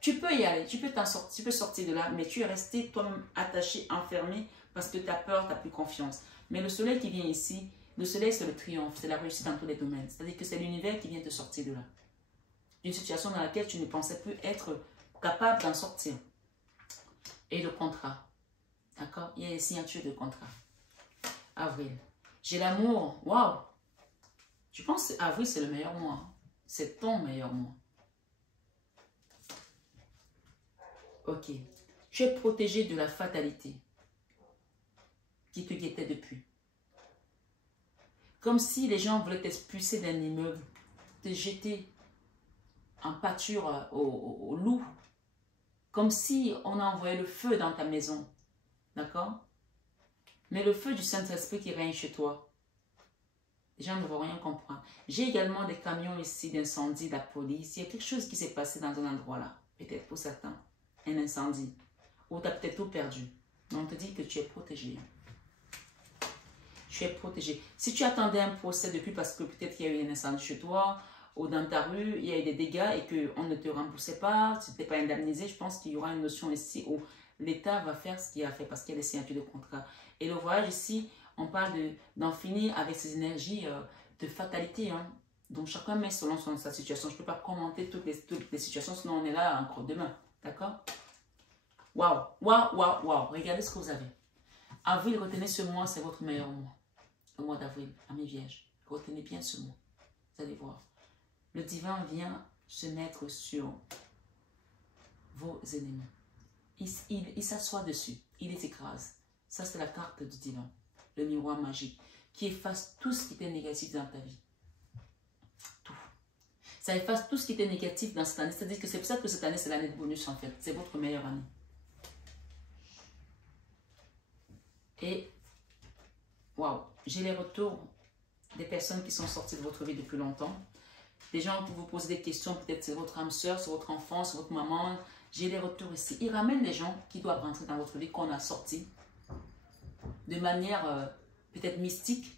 tu peux y aller, tu peux sortir de là, mais tu es resté toi-même attaché, enfermé parce que tu as peur, tu n'as plus confiance. Mais le soleil qui vient ici, le soleil, c'est le triomphe, c'est la réussite dans tous les domaines. C'est-à-dire que c'est l'univers qui vient te sortir de là. Une situation dans laquelle tu ne pensais plus être capable d'en sortir. Et le contrat. D'accord? Il y a les signatures de contrat. Avril. J'ai l'amour. Waouh! Je pense que avril, c'est le meilleur mois. C'est ton meilleur mois. Ok. Tu es protégé de la fatalité qui te guettait depuis. Comme si les gens voulaient t'expulser d'un immeuble, te jeter en pâture au loup. Comme si on a envoyé le feu dans ta maison. D'accord? Mais le feu du Saint-Esprit qui règne chez toi, les gens ne vont rien comprendre. J'ai également des camions ici d'incendie, de la police. Il y a quelque chose qui s'est passé dans un endroit là. Peut-être pour certains. Un incendie. Ou tu as peut-être tout perdu. Mais on te dit que tu es protégé. Tu es protégé. Si tu attendais un procès depuis parce que peut-être qu'il y a eu un incendie chez toi ou dans ta rue, il y a eu des dégâts et qu'on ne te remboursait pas, tu n'étais pas indemnisé, je pense qu'il y aura une notion ici où l'État va faire ce qu'il a fait parce qu'il y a des signatures de contrat. Et le voyage ici, on parle d'en finir avec ces énergies de fatalité. Hein. Donc chacun met selon sa situation. Je ne peux pas commenter toutes les situations, sinon on est là encore demain. D'accord? Waouh, waouh, waouh, waouh. Regardez ce que vous avez. Avril, retenez ce mois, c'est votre meilleur mois. Le mois d'avril, amis vierges. Retenez bien ce mois. Vous allez voir. Le divin vient se mettre sur vos ennemis. Il s'assoit dessus. Il les écrase. Ça, c'est la carte du divin. Le miroir magique. Qui efface tout ce qui était négatif dans ta vie. Tout. Ça efface tout ce qui était négatif dans cette année. C'est-à-dire que c'est pour ça que cette année, c'est l'année de bonus en fait. C'est votre meilleure année. Et, waouh, j'ai les retours des personnes qui sont sorties de votre vie depuis longtemps. Des gens qui vous posent des questions, peut-être c'est votre âme sœur, c'est votre enfant, c'est votre maman. J'ai les retours ici. Ils ramènent des gens qui doivent rentrer dans votre vie, qu'on a sortis de manière peut-être mystiques,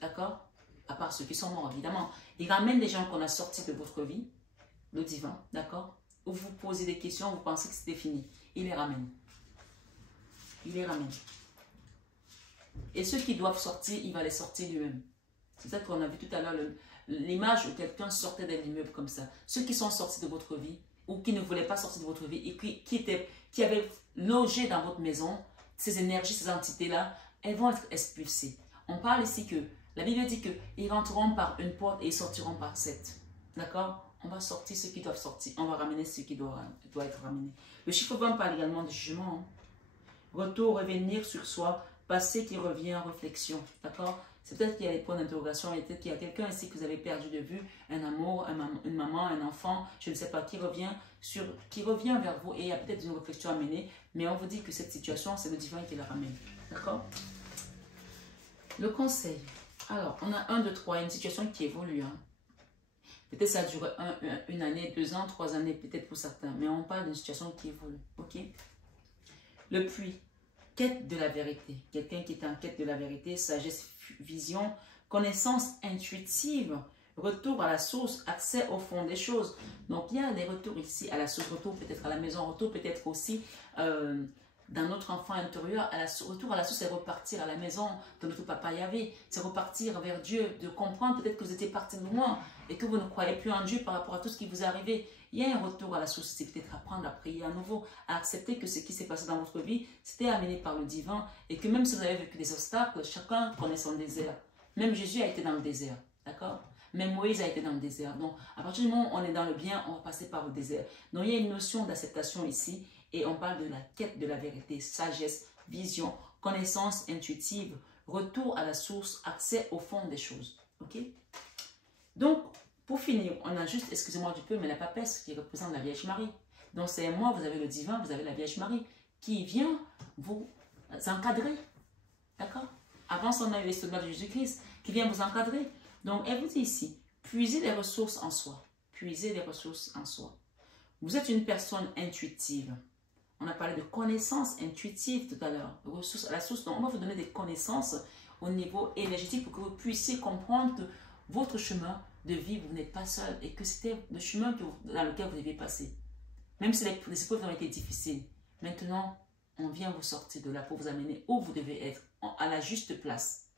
d'accord? À part ceux qui sont morts, évidemment. Il ramène des gens qu'on a sortis de votre vie, le divin, d'accord? Où vous posez des questions, vous pensez que c'était fini. Il les ramène. Il les ramène. Et ceux qui doivent sortir, il va les sortir lui-même. C'est ça qu'on a vu tout à l'heure, l'image où quelqu'un sortait d'un immeuble comme ça. Ceux qui sont sortis de votre vie, ou qui ne voulaient pas sortir de votre vie, et qui avaient logé dans votre maison, ces énergies, ces entités-là, elles vont être expulsées. On parle ici que, la Bible dit qu'ils rentreront par une porte et ils sortiront par 7. D'accord? On va sortir ceux qui doivent sortir. On va ramener ceux qui doivent être ramenés. Le chiffre 20 parle également de jugement. Retour, revenir sur soi, passé qui revient en réflexion. D'accord? C'est peut-être qu'il y a des points d'interrogation, et peut-être qu'il y a quelqu'un ici que vous avez perdu de vue, un amour, une maman, un enfant, je ne sais pas, qui revient vers vous, et il y a peut-être une réflexion à mener, mais on vous dit que cette situation, c'est le divin qui la ramène. D'accord? Le conseil. Alors, on a 1, 2, 3, une situation qui évolue. Hein. Peut-être ça a duré une année, 2 ans, 3 années, peut-être pour certains, mais on parle d'une situation qui évolue. Ok? Le puits. Quête de la vérité. Quelqu'un qui est en quête de la vérité, sagesse, vision, connaissance intuitive, retour à la source, accès au fond des choses. Donc, il y a des retours ici à la source, retour peut-être à la maison, retour peut-être aussi dans notre enfant intérieur. Retour à la source, c'est repartir à la maison de notre papa Yahvé. C'est repartir vers Dieu, de comprendre peut-être que vous étiez parti de loin et que vous ne croyez plus en Dieu par rapport à tout ce qui vous est arrivé. Il y a un retour à la source, c'est peut-être apprendre à prier à nouveau, à accepter que ce qui s'est passé dans votre vie, c'était amené par le divin et que même si vous avez vécu des obstacles, chacun connaît son désert. Même Jésus a été dans le désert, d'accord? Même Moïse a été dans le désert. Donc, à partir du moment où on est dans le bien, on va passer par le désert. Donc, il y a une notion d'acceptation ici et on parle de la quête de la vérité, sagesse, vision, connaissance intuitive, retour à la source, accès au fond des choses, ok? Donc, pour finir, on a juste, excusez-moi du peu, mais la papesse qui représente la Vierge Marie. Donc, c'est moi, vous avez le divin, vous avez la Vierge Marie qui vient vous encadrer. D'accord? Avant, on a eu les soldats de Jésus-Christ qui vient vous encadrer. Donc, elle vous dit ici, puisez les ressources en soi. Puisez les ressources en soi. Vous êtes une personne intuitive. On a parlé de connaissances intuitives tout à l'heure. Ressources à la source. Donc, on va vous donner des connaissances au niveau énergétique pour que vous puissiez comprendre que votre chemin de vie, vous n'êtes pas seul et que c'était le chemin dans lequel vous devez passer. Même si les épreuves ont été difficiles, maintenant, on vient vous sortir de là pour vous amener où vous devez être, à la juste place,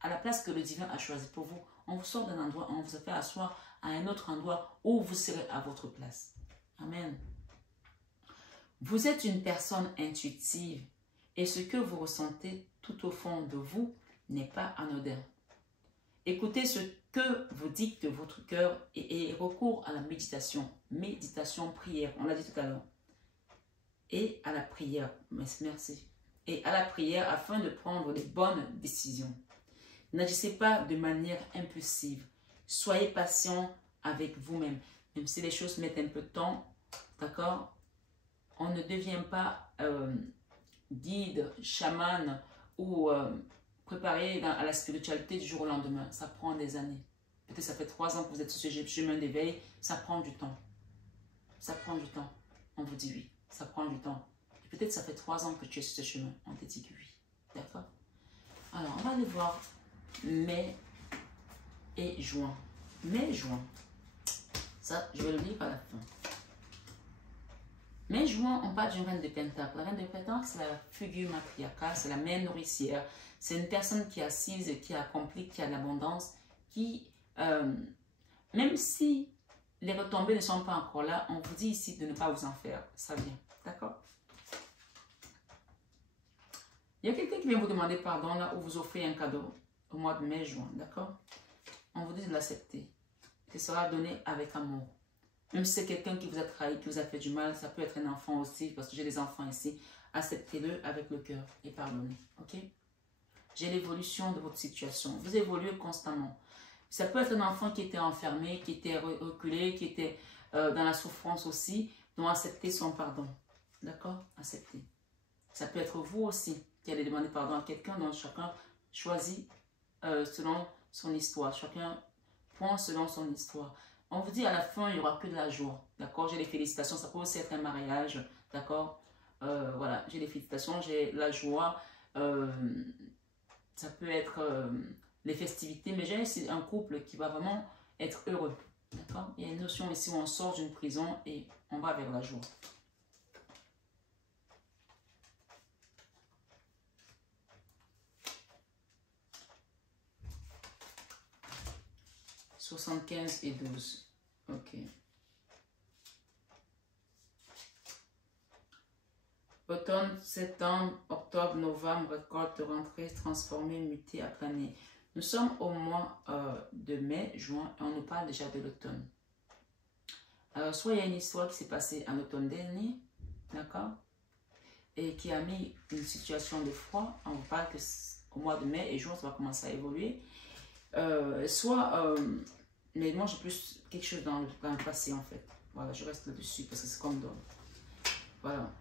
à la place que le divin a choisie pour vous. On vous sort d'un endroit, on vous fait asseoir à un autre endroit où vous serez à votre place. Amen. Vous êtes une personne intuitive et ce que vous ressentez tout au fond de vous n'est pas anodin. Écoutez ce que vous dicte votre cœur et recours à la méditation. Méditation, prière, on l'a dit tout à l'heure. Et à la prière, merci. Et à la prière afin de prendre les bonnes décisions. N'agissez pas de manière impulsive. Soyez patient avec vous-même. Même si les choses mettent un peu de temps, d'accord? On ne devient pas guide, chaman ou préparé à la spiritualité du jour au lendemain. Ça prend des années. Peut-être ça fait 3 ans que vous êtes sur ce chemin d'éveil. Ça prend du temps. Ça prend du temps. On vous dit oui. Ça prend du temps. Peut-être ça fait 3 ans que tu es sur ce chemin. On te dit que oui. D'accord? Alors, on va aller voir mai et juin. Mai et juin. Ça, je vais le lire à la fin. Mai et juin, on parle d'une reine de Pentacle. La reine de Pentacle, c'est la figure matriarcale, c'est la mère nourricière. C'est une personne qui est assise, qui accomplit, qui a de l'abondance, qui, même si les retombées ne sont pas encore là, on vous dit ici de ne pas vous en faire. Ça vient. D'accord? Il y a quelqu'un qui vient vous demander pardon là où vous offrez un cadeau au mois de mai, juin. D'accord? On vous dit de l'accepter. Ce sera donné avec amour. Même si c'est quelqu'un qui vous a trahi, qui vous a fait du mal, ça peut être un enfant aussi, parce que j'ai des enfants ici. Acceptez-le avec le cœur et pardonnez. Ok? J'ai l'évolution de votre situation. Vous évoluez constamment. Ça peut être un enfant qui était enfermé, qui était reculé, qui était dans la souffrance aussi. Donc, acceptez son pardon. D'accord? Acceptez. Ça peut être vous aussi qui allez demander pardon à quelqu'un. Donc, chacun choisit selon son histoire. Chacun prend selon son histoire. On vous dit à la fin, il n'y aura que de la joie. D'accord? J'ai les félicitations. Ça peut aussi être un mariage. D'accord? Voilà, j'ai les félicitations, j'ai la joie. Ça peut être les festivités, mais j'ai ici un couple qui va vraiment être heureux. D'accord? Il y a une notion ici où on sort d'une prison et on va vers la joie. « 75 et 12. Ok. Automne, septembre, octobre, novembre, récolte, rentrée, transformée, mutée, aplanée. Nous sommes au mois de mai, juin, et on nous parle déjà de l'automne. Alors, soit il y a une histoire qui s'est passée en automne dernier, d'accord, et qui a mis une situation de froid. On vous parle qu'au mois de mai et juin, ça va commencer à évoluer. Mais moi, j'ai plus quelque chose dans le passé, en fait. Voilà, je reste là-dessus parce que c'est comme dans... Voilà.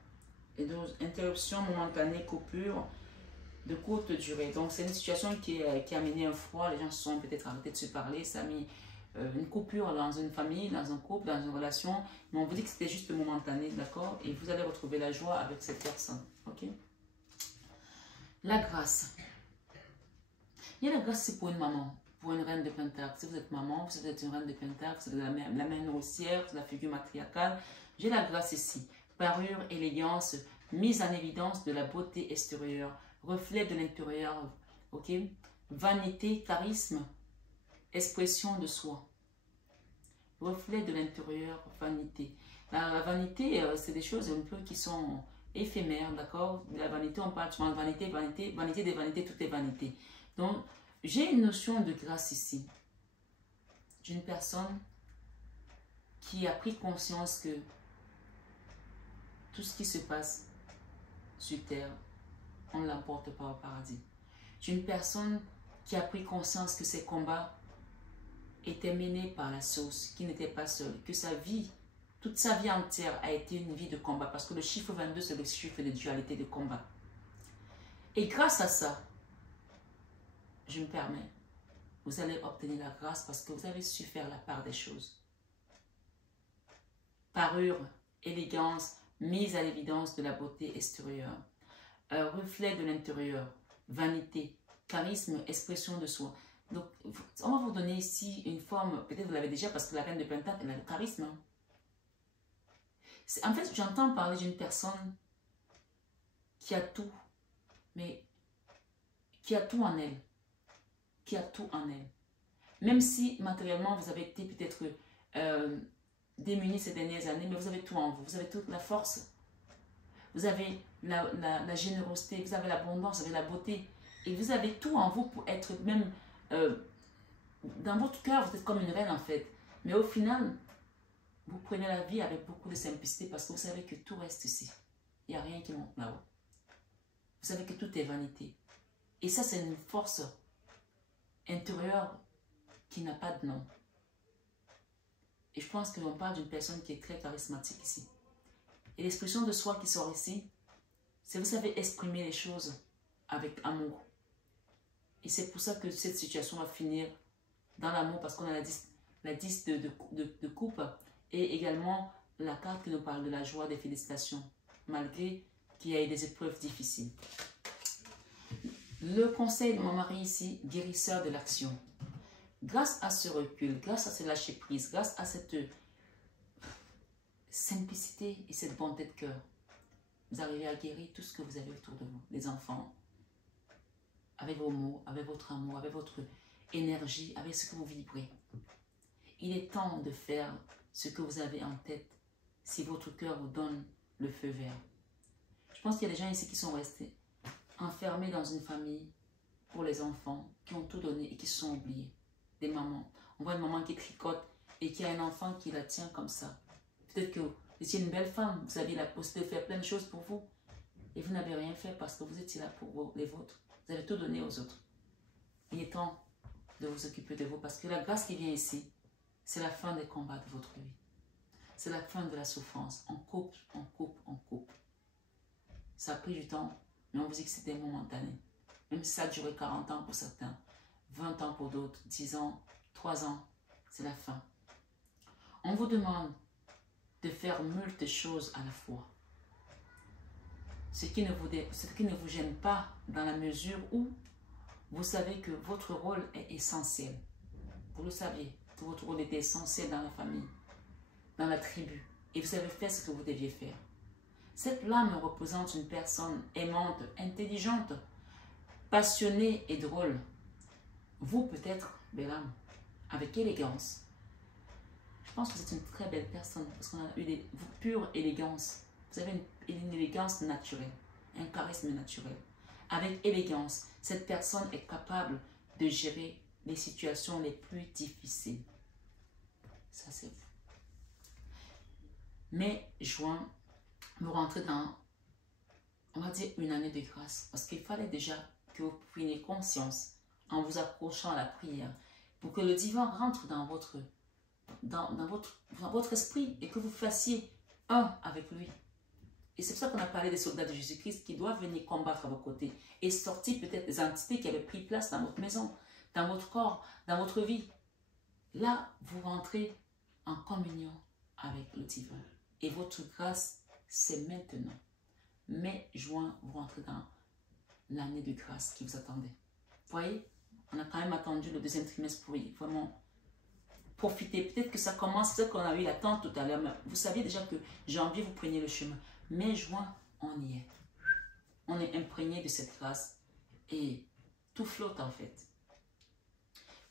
Et donc, interruption momentanée, coupure de courte durée. Donc, c'est une situation qui a amené un froid. Les gens se sont peut-être arrêtés de se parler. Ça a mis une coupure dans une famille, dans un couple, dans une relation. Mais on vous dit que c'était juste momentané, d'accord? Et vous allez retrouver la joie avec cette personne, ok? La grâce. Il y a la grâce, c'est pour une maman, pour une reine de Pentacle. Si vous êtes maman, vous êtes une reine de Pentacle, vous êtes la main nourricière, la figure matriarcale. J'ai la grâce ici. Parure, élégance, mise en évidence de la beauté extérieure, reflet de l'intérieur, ok? Vanité, charisme, expression de soi. Reflet de l'intérieur, vanité. La vanité, c'est des choses un peu qui sont éphémères, d'accord? La vanité, on parle souvent de vanité, vanité, vanité des vanités, tout est vanité. Donc, j'ai une notion de grâce ici. D'une personne qui a pris conscience que tout ce qui se passe sur terre, on ne l'emporte pas au paradis. D'une personne qui a pris conscience que ses combats étaient menés par la source, qui n'était pas seule, que sa vie, toute sa vie entière a été une vie de combat, parce que le chiffre 22, c'est le chiffre de dualité de combat. Et grâce à ça, je me permets, vous allez obtenir la grâce parce que vous avez su faire la part des choses. Parure, élégance, mise à l'évidence de la beauté extérieure, reflet de l'intérieur, vanité, charisme, expression de soi. Donc, on va vous donner ici une forme, peut-être vous l'avez déjà parce que la reine de Pentacle, elle a le charisme. Hein. En fait, j'entends parler d'une personne qui a tout, mais qui a tout en elle. Qui a tout en elle. Même si matériellement vous avez été peut-être démunis ces dernières années, mais vous avez tout en vous. Vous avez toute la force. Vous avez la générosité, vous avez l'abondance, vous avez la beauté. Et vous avez tout en vous pour être même... dans votre cœur, vous êtes comme une reine en fait. Mais au final, vous prenez la vie avec beaucoup de simplicité parce que vous savez que tout reste ici. Il n'y a rien qui monte là-haut. Vous savez que tout est vanité. Et ça, c'est une force intérieure qui n'a pas de nom. Et je pense qu'on parle d'une personne qui est très charismatique ici. Et l'expression de soi qui sort ici, c'est vous savez exprimer les choses avec amour. Et c'est pour ça que cette situation va finir dans l'amour, parce qu'on a la 10 de coupe et également la carte qui nous parle de la joie, des félicitations, malgré qu'il y ait des épreuves difficiles. Le conseil de mon mari ici, guérisseur de l'action. Grâce à ce recul, grâce à ce lâcher prise, grâce à cette simplicité et cette bonté de cœur, vous arrivez à guérir tout ce que vous avez autour de vous, les enfants, avec vos mots, avec votre amour, avec votre énergie, avec ce que vous vibrez. Il est temps de faire ce que vous avez en tête si votre cœur vous donne le feu vert. Je pense qu'il y a des gens ici qui sont restés enfermés dans une famille pour les enfants, qui ont tout donné et qui se sont oubliés. Des mamans. On voit une maman qui tricote et qui a un enfant qui la tient comme ça. Peut-être que vous étiez une belle femme, vous aviez la possibilité de faire plein de choses pour vous et vous n'avez rien fait parce que vous étiez là pour les vôtres. Vous avez tout donné aux autres. Il est temps de vous occuper de vous parce que la grâce qui vient ici, c'est la fin des combats de votre vie. C'est la fin de la souffrance. On coupe, on coupe, on coupe. Ça a pris du temps, mais on vous dit que c'était momentané. Même si ça a duré 40 ans pour certains, 20 ans pour d'autres, 10 ans, 3 ans, c'est la fin. On vous demande de faire moult choses à la fois. Ce qui ne vous gêne pas dans la mesure où vous savez que votre rôle est essentiel. Vous le saviez, que votre rôle était essentiel dans la famille, dans la tribu. Et vous avez fait ce que vous deviez faire. Cette lame représente une personne aimante, intelligente, passionnée et drôle. Vous peut-être, belle âme, avec élégance. Je pense que c'est une très belle personne parce qu'on a eu une pure élégance. Vous avez une élégance naturelle, un charisme naturel. Avec élégance, cette personne est capable de gérer les situations les plus difficiles. Ça, c'est vous. Mais juin, vous rentrez dans, on va dire, une année de grâce. Parce qu'il fallait déjà que vous preniez conscience en vous approchant à la prière pour que le divin rentre dans votre esprit et que vous fassiez un avec lui. Et c'est pour ça qu'on a parlé des soldats de Jésus-Christ qui doivent venir combattre à vos côtés et sortir peut-être des entités qui avaient pris place dans votre maison, dans votre corps, dans votre vie. Là, vous rentrez en communion avec le divin. Et votre grâce, c'est maintenant. Mai, juin, vous rentrez dans l'année de grâce qui vous attendait. Vous voyez, on a quand même attendu le deuxième trimestre pour vraiment profiter. Peut-être que ça commence, c'est ce qu'on a eu l'attente tout à l'heure. Mais vous saviez déjà que janvier, vous preniez le chemin. Mai, juin, on y est. On est imprégné de cette grâce et tout flotte en fait.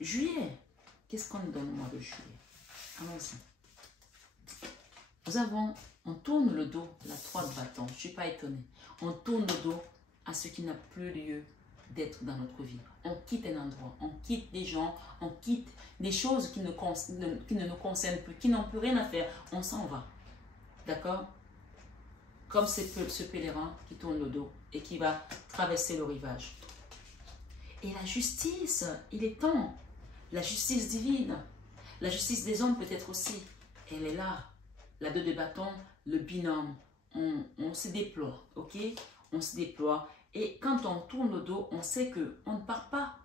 Juillet, qu'est-ce qu'on nous donne au mois de juillet? Allons-y. On tourne le dos, la 3 de bâton, je ne suis pas étonnée. On tourne le dos à ce qui n'a plus lieu d'être dans notre vie. On quitte un endroit, on quitte des gens, on quitte des choses qui ne nous concernent plus, qui n'ont plus rien à faire. On s'en va. D'accord? Comme ce pèlerin qui tourne le dos et qui va traverser le rivage. Et la justice, il est temps. La justice divine, la justice des hommes peut-être aussi, elle est là. La 2 de bâton, le binôme, on se déploie, ok? On se déploie. Et quand on tourne le dos, on sait qu'on ne part pas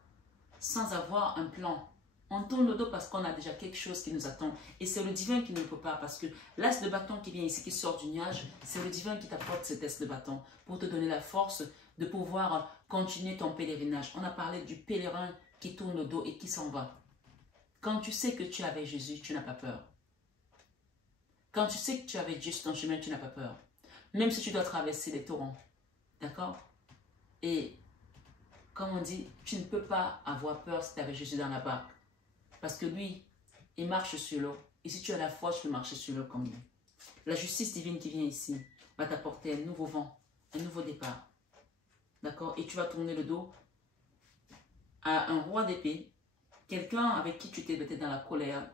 sans avoir un plan. On tourne le dos parce qu'on a déjà quelque chose qui nous attend. Et c'est le divin qui ne le peut pas. Parce que l'as de bâton qui vient ici, qui sort du nuage, c'est le divin qui t'apporte cet as de bâton pour te donner la force de pouvoir continuer ton pèlerinage. On a parlé du pèlerin qui tourne le dos et qui s'en va. Quand tu sais que tu es avec Jésus, tu n'as pas peur. Quand tu sais que tu es avec Dieu sur ton chemin, tu n'as pas peur. Même si tu dois traverser les torrents. D'accord? Et comme on dit, tu ne peux pas avoir peur si tu es avec Jésus dans la barque. Parce que lui, il marche sur l'eau. Et si tu as la foi, tu peux marcher sur l'eau comme lui. La justice divine qui vient ici va t'apporter un nouveau vent, un nouveau départ. D'accord? Et tu vas tourner le dos à un roi d'épée, quelqu'un avec qui tu étais peut-être dans la colère,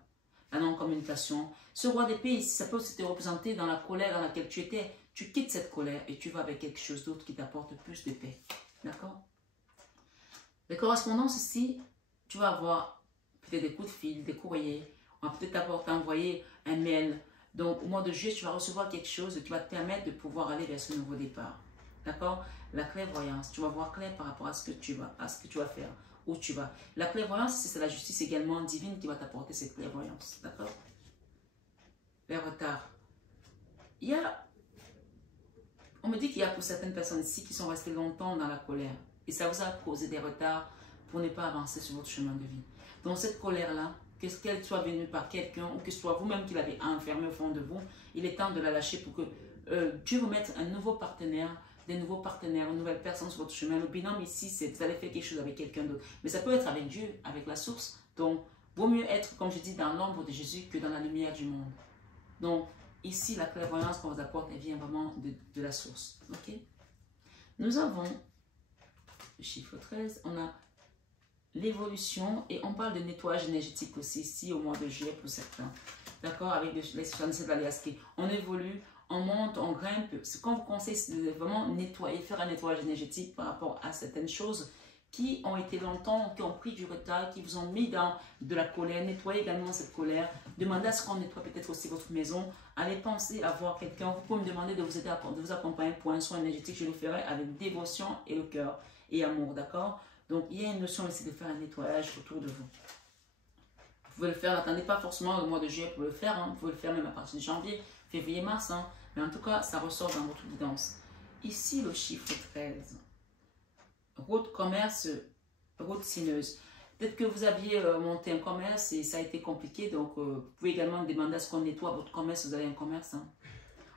la non-communication. Ce roi d'épée, ça peut aussi te représenter dans la colère dans laquelle tu étais. Tu quittes cette colère et tu vas avec quelque chose d'autre qui t'apporte plus de paix. D'accord? Les correspondances ici, tu vas avoir peut-être des coups de fil, des courriers. On va peut-être t'envoyer un mail. Donc, au mois de juillet, tu vas recevoir quelque chose qui va te permettre de pouvoir aller vers ce nouveau départ. D'accord? La clairvoyance, tu vas voir clair par rapport à ce que tu vas faire. Où tu vas. La clairvoyance, c'est la justice également divine qui va t'apporter cette clairvoyance. D'accord? Les retards. On me dit qu'il y a pour certaines personnes ici qui sont restées longtemps dans la colère. Et ça vous a causé des retards pour ne pas avancer sur votre chemin de vie. Donc cette colère-là, qu'elle soit venue par quelqu'un ou que ce soit vous-même qui l'avez enfermée au fond de vous, il est temps de la lâcher pour que Dieu vous mette un nouveau partenaire, des nouveaux partenaires, une nouvelle personne sur votre chemin. Le binôme ici, c'est vous allez faire quelque chose avec quelqu'un d'autre. Mais ça peut être avec Dieu, avec la source. Donc, vaut mieux être, comme je dis, dans l'ombre de Jésus que dans la lumière du monde. Donc, ici, la clairvoyance qu'on vous apporte, elle vient vraiment de la source. Ok? Nous avons le chiffre 13, on a l'évolution et on parle de nettoyage énergétique aussi ici au mois de juillet pour certains. D'accord? Avec les 77 Aliaski. On évolue, on monte, on grimpe. Ce qu'on vous conseille, c'est de vraiment nettoyer, faire un nettoyage énergétique par rapport à certaines choses qui ont été longtemps, qui ont pris du retard, qui vous ont mis dans de la colère. Nettoyez également cette colère. Demandez à ce qu'on nettoie peut-être aussi votre maison. Allez penser à voir quelqu'un. Vous pouvez me demander de vous aider, de vous accompagner pour un soin énergétique. Je le ferai avec dévotion et le cœur et amour. D'accord? Donc, il y a une notion ici de faire un nettoyage autour de vous. Vous pouvez le faire, n'attendez pas forcément le mois de juillet pour le faire. Hein. Vous pouvez le faire même à partir de janvier, février, mars. Hein. Mais en tout cas, ça ressort dans votre guidance. Ici, le chiffre 13. Route, commerce, route sinueuse. Peut-être que vous aviez monté un commerce et ça a été compliqué, donc vous pouvez également demander à ce qu'on nettoie votre commerce si vous avez un commerce. Hein.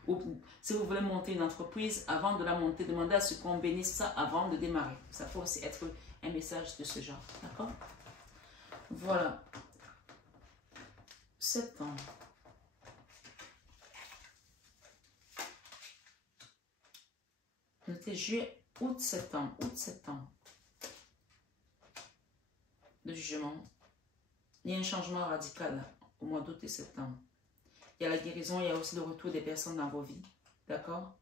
Ou si vous voulez monter une entreprise, avant de la monter, demandez à ce qu'on bénisse ça avant de démarrer. Ça peut aussi être un message de ce genre. D'accord? Voilà. Septembre. Notez juillet, août, septembre. Août, septembre. Le jugement. Il y a un changement radical au mois d'août et septembre. Il y a la guérison, il y a aussi le retour des personnes dans vos vies. D'accord?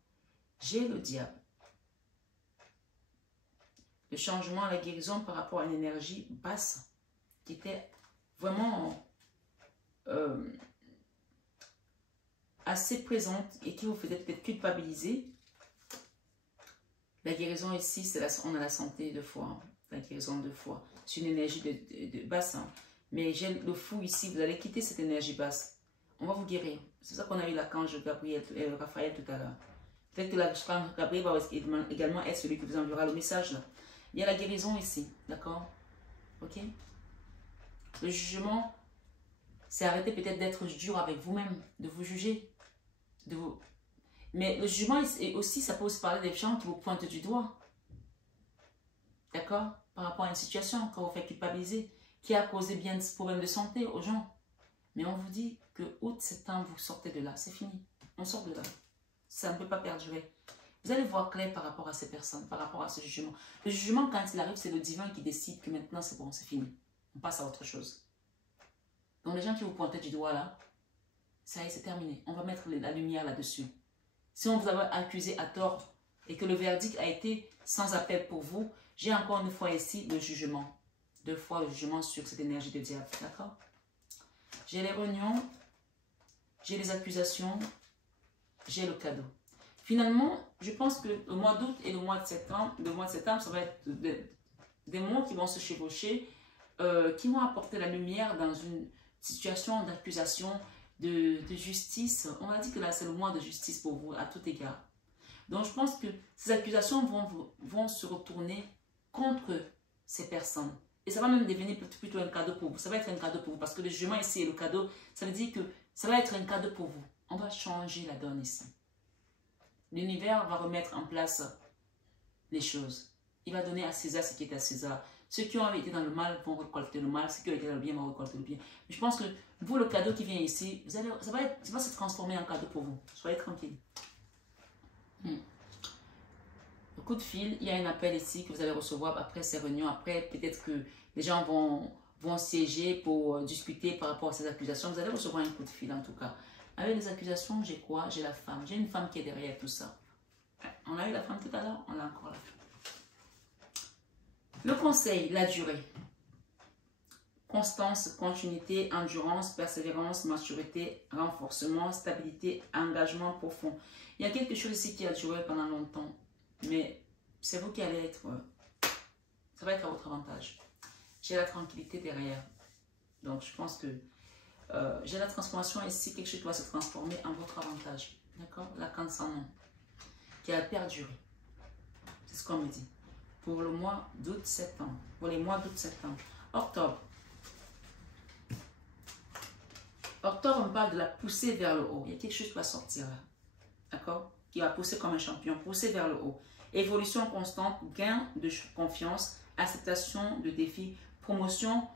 J'ai le diable. Le changement, la guérison par rapport à une énergie basse qui était vraiment assez présente et qui vous faisait peut-être culpabiliser. La guérison ici, on a la santé de foi. Hein. La guérison de foi. C'est une énergie de basse. Hein. Mais j'ai le fou ici, vous allez quitter cette énergie basse. On va vous guérir. C'est ça qu'on a eu l'archange Raphaël tout à l'heure. Peut-être que l'archange Gabriel va également être celui qui vous enverra le message. Là. Il y a la guérison ici. D'accord? Ok? Le jugement, c'est arrêter peut-être d'être dur avec vous-même, de vous juger. Mais le jugement, aussi, ça peut aussi parler des gens qui vous pointent du doigt. D'accord? Par rapport à une situation, quand vous faites culpabiliser, qui a causé bien des problèmes de santé aux gens. Mais on vous dit que août, septembre, vous sortez de là. C'est fini. On sort de là. Ça ne peut pas perdurer. Vous allez voir clair par rapport à ces personnes, par rapport à ce jugement. Le jugement, quand il arrive, c'est le divin qui décide que maintenant, c'est bon, c'est fini. On passe à autre chose. Donc, les gens qui vous pointaient du doigt là, ça y est, c'est terminé. On va mettre la lumière là-dessus. Si on vous avait accusé à tort et que le verdict a été sans appel pour vous, j'ai encore une fois ici le jugement. 2 fois le jugement sur cette énergie de diable. D'accord? J'ai les réunions, j'ai les accusations, j'ai le cadeau. Finalement, je pense que le mois d'août et le mois de septembre, ça va être des mots qui vont se chevaucher, qui vont apporter la lumière dans une situation d'accusation, de justice. On a dit que là, c'est le mois de justice pour vous, à tout égard. Donc, je pense que ces accusations vont se retourner contre ces personnes. Et ça va même devenir plutôt un cadeau pour vous. Ça va être un cadeau pour vous. Parce que le jugement ici et le cadeau, ça veut dire que ça va être un cadeau pour vous. On va changer la donne ici. L'univers va remettre en place les choses. Il va donner à César ce qui est à César. Ceux qui ont été dans le mal vont récolter le mal. Ceux qui ont été dans le bien vont récolter le bien. Mais je pense que vous, le cadeau qui vient ici, ça va se transformer en cadeau pour vous. Soyez tranquille. Le coup de fil, il y a un appel ici que vous allez recevoir après ces réunions. Après, peut-être que les gens vont siéger pour discuter par rapport à ces accusations. Vous allez recevoir un coup de fil en tout cas. Avec les accusations, j'ai quoi? J'ai la femme. J'ai une femme qui est derrière tout ça. On a eu la femme tout à l'heure, on a encore la femme. Le conseil, la durée. Constance, continuité, endurance, persévérance, maturité, renforcement, stabilité, engagement profond. Il y a quelque chose ici qui a duré pendant longtemps. Mais c'est vous qui allez être... ça va être à votre avantage. J'ai la tranquillité derrière. Donc, je pense que j'ai la transformation ici. Quelque chose qui va se transformer en votre avantage. D'accord? La canne sans nom. Qui a perduré. C'est ce qu'on me dit. Pour le mois d'août-septembre. Pour les mois d'août-septembre. Octobre. Octobre, on parle de la poussée vers le haut. Il y a quelque chose qui va sortir là. D'accord? Qui va pousser comme un champion. Pousser vers le haut. Évolution constante, gain de confiance, acceptation de défis, promotion,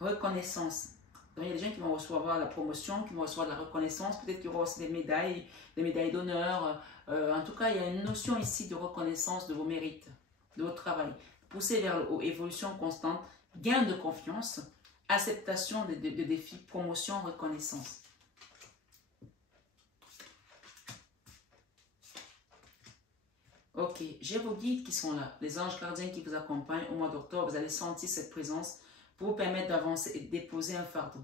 reconnaissance. Donc, il y a des gens qui vont recevoir la promotion, qui vont recevoir de la reconnaissance, peut-être qu'il y aura aussi des médailles d'honneur. En tout cas, il y a une notion ici de reconnaissance de vos mérites, de votre travail. Pousser vers le haut, évolution constante, gain de confiance, acceptation de défis, promotion, reconnaissance. Ok, j'ai vos guides qui sont là, les anges gardiens qui vous accompagnent. Au mois d'octobre, vous allez sentir cette présence pour vous permettre d'avancer et de déposer un fardeau.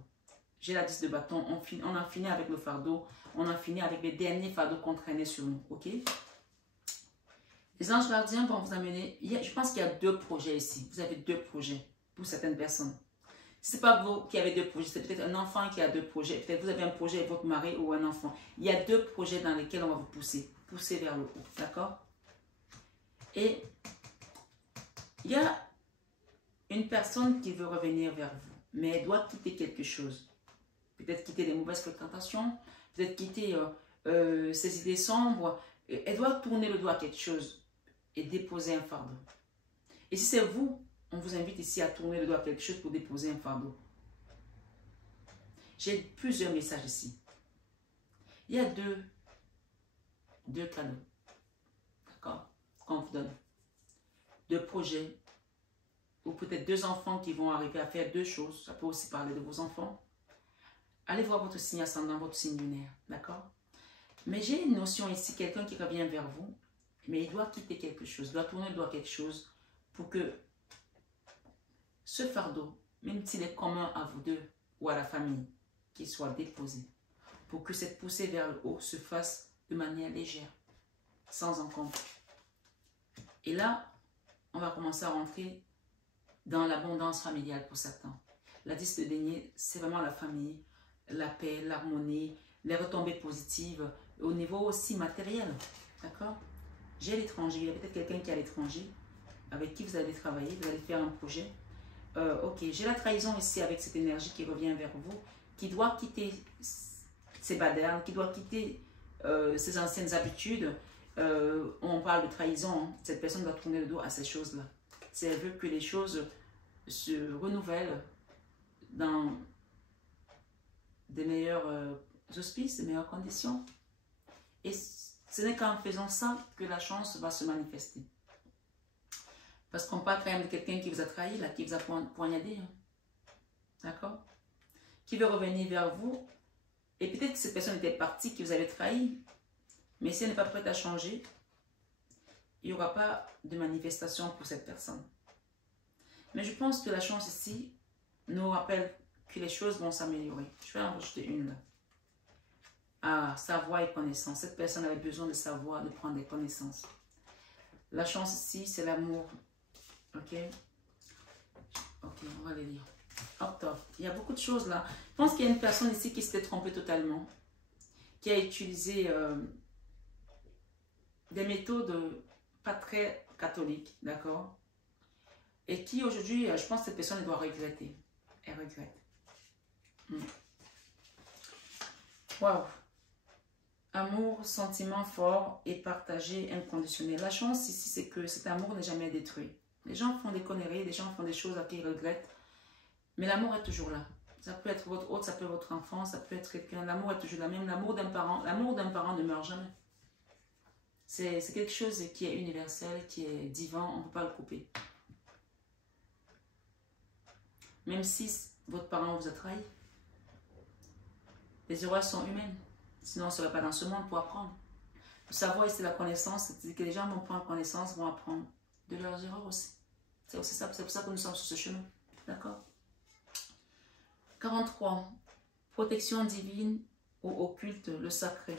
J'ai la 10 de bâton, on a fini avec le fardeau, on a fini avec les derniers fardeaux qu'on traînait sur nous, ok? Les anges gardiens vont vous amener, je pense qu'il y a 2 projets ici, vous avez 2 projets pour certaines personnes. Si ce n'est pas vous qui avez 2 projets, c'est peut-être un enfant qui a 2 projets, peut-être vous avez un projet avec votre mari ou un enfant. Il y a 2 projets dans lesquels on va vous pousser vers le haut, d'accord? Et Il y a une personne qui veut revenir vers vous, mais elle doit quitter quelque chose. Peut-être quitter les mauvaises fréquentations, peut-être quitter ses idées sombres. Elle doit tourner le dos à quelque chose et déposer un fardeau. Et si c'est vous, on vous invite ici à tourner le dos à quelque chose pour déposer un fardeau. J'ai plusieurs messages ici. Il y a deux cadeaux, d'accord, qu'on vous donne. 2 projets, ou peut-être 2 enfants qui vont arriver à faire 2 choses. Ça peut aussi parler de vos enfants. Allez voir votre signe ascendant, votre signe lunaire, d'accord? Mais j'ai une notion ici, quelqu'un qui revient vers vous, mais il doit quitter quelque chose, il doit tourner le doigt à quelque chose pour que ce fardeau, même s'il est commun à vous deux ou à la famille, qu'il soit déposé, pour que cette poussée vers le haut se fasse de manière légère, sans encombre. Et là, on va commencer à rentrer dans l'abondance familiale pour certains. La 10 de denier, c'est vraiment la famille, la paix, l'harmonie, les retombées positives, au niveau aussi matériel, d'accord? J'ai l'étranger, il y a peut-être quelqu'un qui est à l'étranger, avec qui vous allez travailler, vous allez faire un projet. Ok, j'ai la trahison ici avec cette énergie qui revient vers vous, qui doit quitter ses badernes, qui doit quitter ses anciennes habitudes. On parle de trahison, hein. Cette personne doit tourner le dos à ces choses-là. Si elle veut que les choses se renouvellent dans des meilleurs auspices, des meilleures conditions. Et ce n'est qu'en faisant ça que la chance va se manifester. Parce qu'on parle quand même de quelqu'un qui vous a trahi, là, qui vous a poignardé. Hein. D'accord? Qui veut revenir vers vous. Et peut-être que cette personne était partie, qui vous avait trahi. Mais si elle n'est pas prête à changer, il n'y aura pas de manifestation pour cette personne. Mais je pense que la chance ici nous rappelle que les choses vont s'améliorer. Je vais en rajouter une là. Ah, savoir et connaissance. Cette personne avait besoin de savoir, de prendre des connaissances. La chance ici, c'est l'amour. Ok? Ok, on va les lire. Octobre. Il y a beaucoup de choses là. Je pense qu'il y a une personne ici qui s'était trompée totalement. Qui a utilisé des méthodes pas très catholiques. D'accord? Et qui aujourd'hui, je pense que cette personne elle doit regretter. Elle regrette. Waouh! Amour, sentiment fort et partagé inconditionnel. La chance ici, c'est que cet amour n'est jamais détruit. Les gens font des conneries, les gens font des choses à qui ils regrettent. Mais l'amour est toujours là. Ça peut être votre hôte, ça peut être votre enfant, ça peut être quelqu'un. L'amour est toujours là. Même l'amour d'un parent ne meurt jamais. C'est quelque chose qui est universel, qui est divin, on ne peut pas le couper. Même si votre parent vous a trahi, les erreurs sont humaines. Sinon, on ne serait pas dans ce monde pour apprendre. Le savoir, c'est la connaissance. C'est que les gens vont prendre connaissance, vont apprendre de leurs erreurs aussi. C'est aussi ça, c'est pour ça que nous sommes sur ce chemin. D'accord? 43. Protection divine ou occulte, le sacré.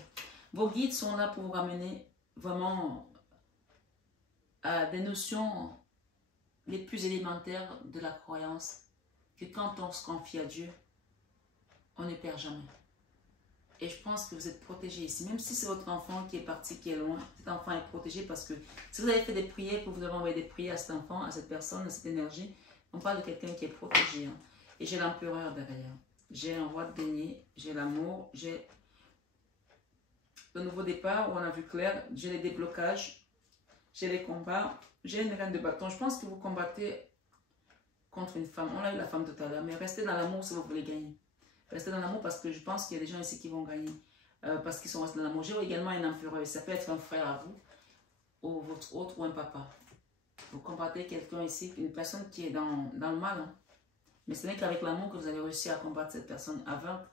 Vos guides sont là pour vous ramener vraiment à des notions les plus élémentaires de la croyance. Que quand on se confie à Dieu, on ne perd jamais. Et je pense que vous êtes protégé ici. Même si c'est votre enfant qui est parti, qui est loin, cet enfant est protégé parce que si vous avez fait des prières, que vous avez envoyé des prières à cet enfant, à cette personne, à cette énergie, on parle de quelqu'un qui est protégé. Hein. Et j'ai l'empereur derrière. J'ai un roi de denier, j'ai l'amour, j'ai le nouveau départ où on a vu clair, j'ai les déblocages, j'ai les combats, j'ai une reine de bâton. Je pense que vous combattez contre une femme. On a eu la femme tout à l'heure, mais restez dans l'amour si vous voulez gagner. Restez dans l'amour parce que je pense qu'il y a des gens ici qui vont gagner. Parce qu'ils sont restés dans l'amour. J'ai également un empereur. Ça peut être un frère à vous, ou votre autre, ou un papa. Vous combattez quelqu'un ici, une personne qui est dans le mal. Hein. Mais ce n'est qu'avec l'amour que vous avez réussi à combattre cette personne, à vaincre.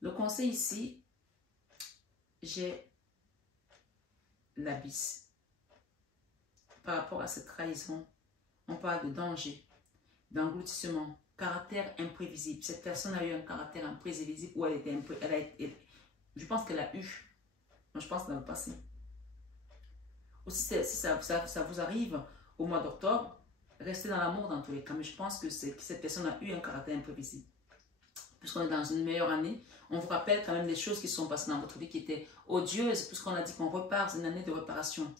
Le conseil ici, j'ai l'abysse. Par rapport à cette trahison, on parle de danger, d'engloutissement. Caractère imprévisible. Cette personne a eu un caractère imprévisible ou je pense qu'elle a eu. Moi, je pense dans le passé. Aussi, si ça vous arrive au mois d'octobre, restez dans l'amour dans tous les cas. Mais je pense que cette personne a eu un caractère imprévisible. Puisqu'on est dans une meilleure année, on vous rappelle quand même des choses qui sont passées dans votre vie qui étaient odieuses, puisqu'on a dit qu'on repart, c'est une année de réparation.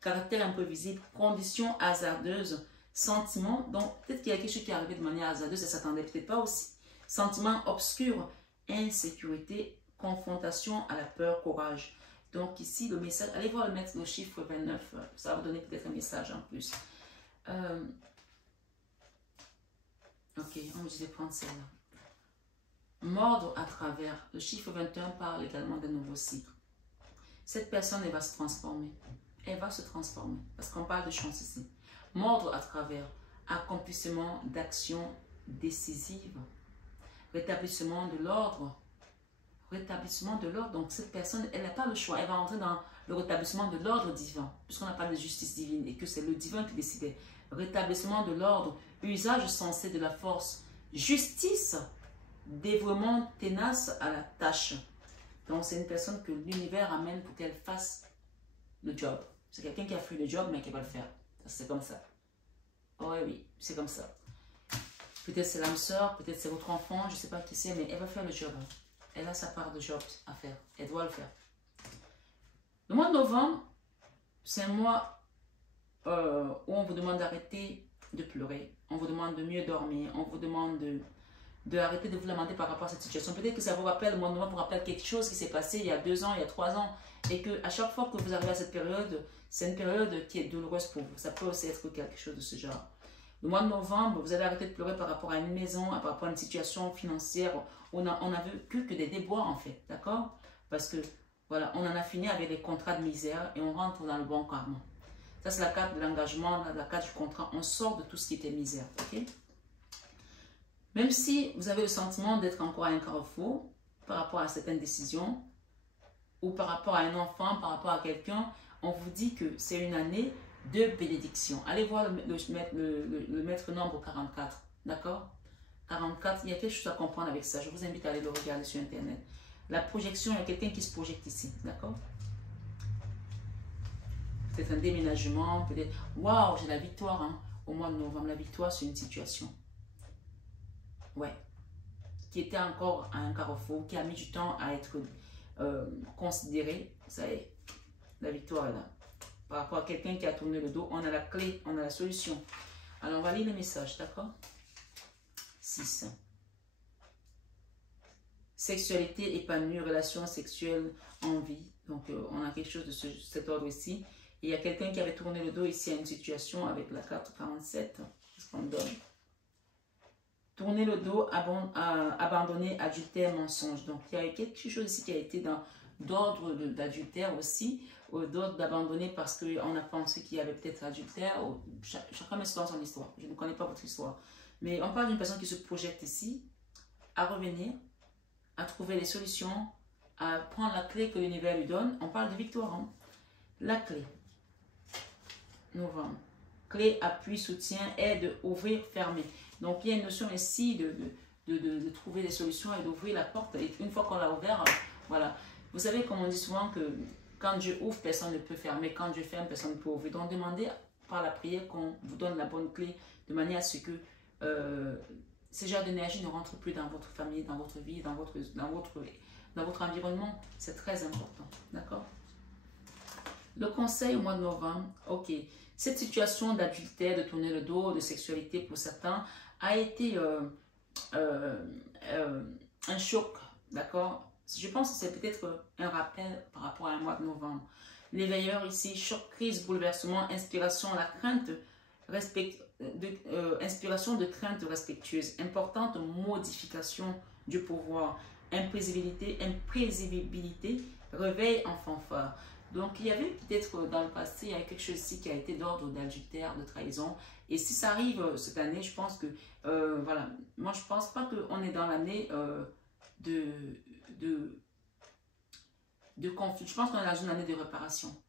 Caractère imprévisible, conditions hasardeuses. Sentiment, donc peut-être qu'il y a quelque chose qui est arrivé de manière hasardeuse, ça ne s'attendait peut-être pas aussi. Sentiment obscur, insécurité, confrontation à la peur, courage. Donc ici, le message, allez voir le chiffre 29, ça va vous donner peut-être un message en plus. Ok, on va juste prendre celle-là. Mordre à travers. Le chiffre 21 parle également d'un nouveau cycle. Cette personne, elle va se transformer. Elle va se transformer. Parce qu'on parle de chance ici. Mordre à travers. Accomplissement d'actions décisives. Rétablissement de l'ordre. Rétablissement de l'ordre. Donc cette personne, elle n'a pas le choix. Elle va entrer dans le rétablissement de l'ordre divin. Puisqu'on a parlé de justice divine et que c'est le divin qui décidait. Rétablissement de l'ordre. Usage sensé de la force. Justice. Dévouement ténace à la tâche. Donc, c'est une personne que l'univers amène pour qu'elle fasse le job. C'est quelqu'un qui a fait le job, mais qui va le faire. C'est comme ça. Oh oui, c'est comme ça. Peut-être c'est l'âme sœur, peut-être c'est votre enfant, je ne sais pas qui c'est, mais elle va faire le job. Elle a sa part de job à faire. Elle doit le faire. Le mois de novembre, c'est un mois où on vous demande d'arrêter de pleurer. On vous demande de mieux dormir. On vous demande de arrêter de vous lamenter par rapport à cette situation. Peut-être que ça vous rappelle, le mois de novembre vous rappelle quelque chose qui s'est passé il y a 2 ans, il y a 3 ans, et que à chaque fois que vous arrivez à cette période, c'est une période qui est douloureuse pour vous. Ça peut aussi être quelque chose de ce genre. Le mois de novembre, vous allez arrêter de pleurer par rapport à une maison, par rapport à une situation financière. On n'a vu que des déboires en fait, d'accord? Parce que, voilà, on en a fini avec les contrats de misère et on rentre dans le bon karma. Ça, c'est la carte de l'engagement, la carte du contrat. On sort de tout ce qui était misère, ok? Même si vous avez le sentiment d'être encore à un carrefour par rapport à certaines décisions ou par rapport à un enfant, par rapport à quelqu'un, on vous dit que c'est une année de bénédiction. Allez voir le maître nombre 44, d'accord? 44, il y a quelque chose à comprendre avec ça. Je vous invite à aller le regarder sur Internet. La projection, il y a quelqu'un qui se projette ici, d'accord? Peut-être un déménagement, peut-être... Waouh, j'ai la victoire hein, au mois de novembre. La victoire, c'est une situation. Ouais, qui était encore à un carrefour, qui a mis du temps à être considéré. Ça y est, la victoire est là. Par rapport à quelqu'un qui a tourné le dos, on a la clé, on a la solution. Alors, on va lire le message, d'accord? 6. Sexualité épanouie, relations sexuelles, envie. Donc, on a quelque chose de cet ordre ici. Et il y a quelqu'un qui avait tourné le dos ici à une situation avec la carte 47. Qu'est-ce qu'on donne? Tourner le dos, abandonner, adultère, mensonge. Donc, il y a quelque chose ici qui a été d'ordre d'adultère aussi, d'ordre d'abandonner parce qu'on a pensé qu'il y avait peut-être adultère. Chacun met son histoire. Je ne connais pas votre histoire. Mais on parle d'une personne qui se projette ici, à revenir, à trouver les solutions, à prendre la clé que l'univers lui donne. On parle de victoire. Hein? La clé. Novembre. Clé, appui, soutien, aide, ouvrir, fermer. Donc, il y a une notion ici de trouver des solutions et d'ouvrir la porte. Et une fois qu'on l'a ouvert, voilà. Vous savez, comme on dit souvent que quand Dieu ouvre, personne ne peut fermer. Quand Dieu ferme, personne ne peut ouvrir. Donc, demandez par la prière qu'on vous donne la bonne clé de manière à ce que ce genre d'énergie ne rentre plus dans votre famille, dans votre vie, dans votre environnement. C'est très important. D'accord? Le conseil au mois de novembre, ok. Cette situation d'adultère, de tourner le dos, de sexualité pour certains, a été un choc, d'accord? Je pense que c'est peut-être un rappel par rapport à un mois de novembre. L'éveilleur ici, choc, crise, bouleversement, inspiration, la crainte, inspiration de crainte respectueuse, importante modification du pouvoir, imprévisibilité, réveil en fanfare. Donc, il y avait peut-être dans le passé, il y a quelque chose ici qui a été d'ordre d'adultère, de trahison. Et si ça arrive cette année, je pense que, voilà, moi je ne pense pas qu'on est dans l'année de conflit. Je pense qu'on est dans une année de réparation.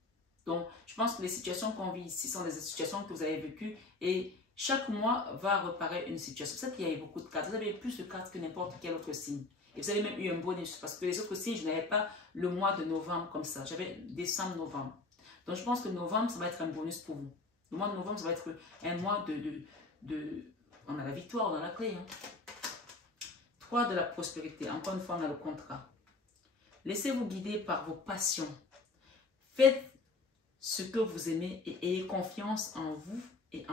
Donc, je pense que les situations qu'on vit ici sont des situations que vous avez vécues et chaque mois va réparer une situation. C'est ça qu'il y a eu beaucoup de cartes. Vous avez plus de cartes que n'importe quel autre signe. Et vous avez même eu un bonus parce que les autres signes, je n'avais pas le mois de novembre comme ça. J'avais décembre, novembre. Donc, je pense que novembre, ça va être un bonus pour vous. Le mois de novembre, ça va être un mois on a la victoire, on a la clé. Hein. 3 de la prospérité. Encore une fois, on a le contrat. Laissez-vous guider par vos passions. Faites ce que vous aimez et ayez confiance en vous et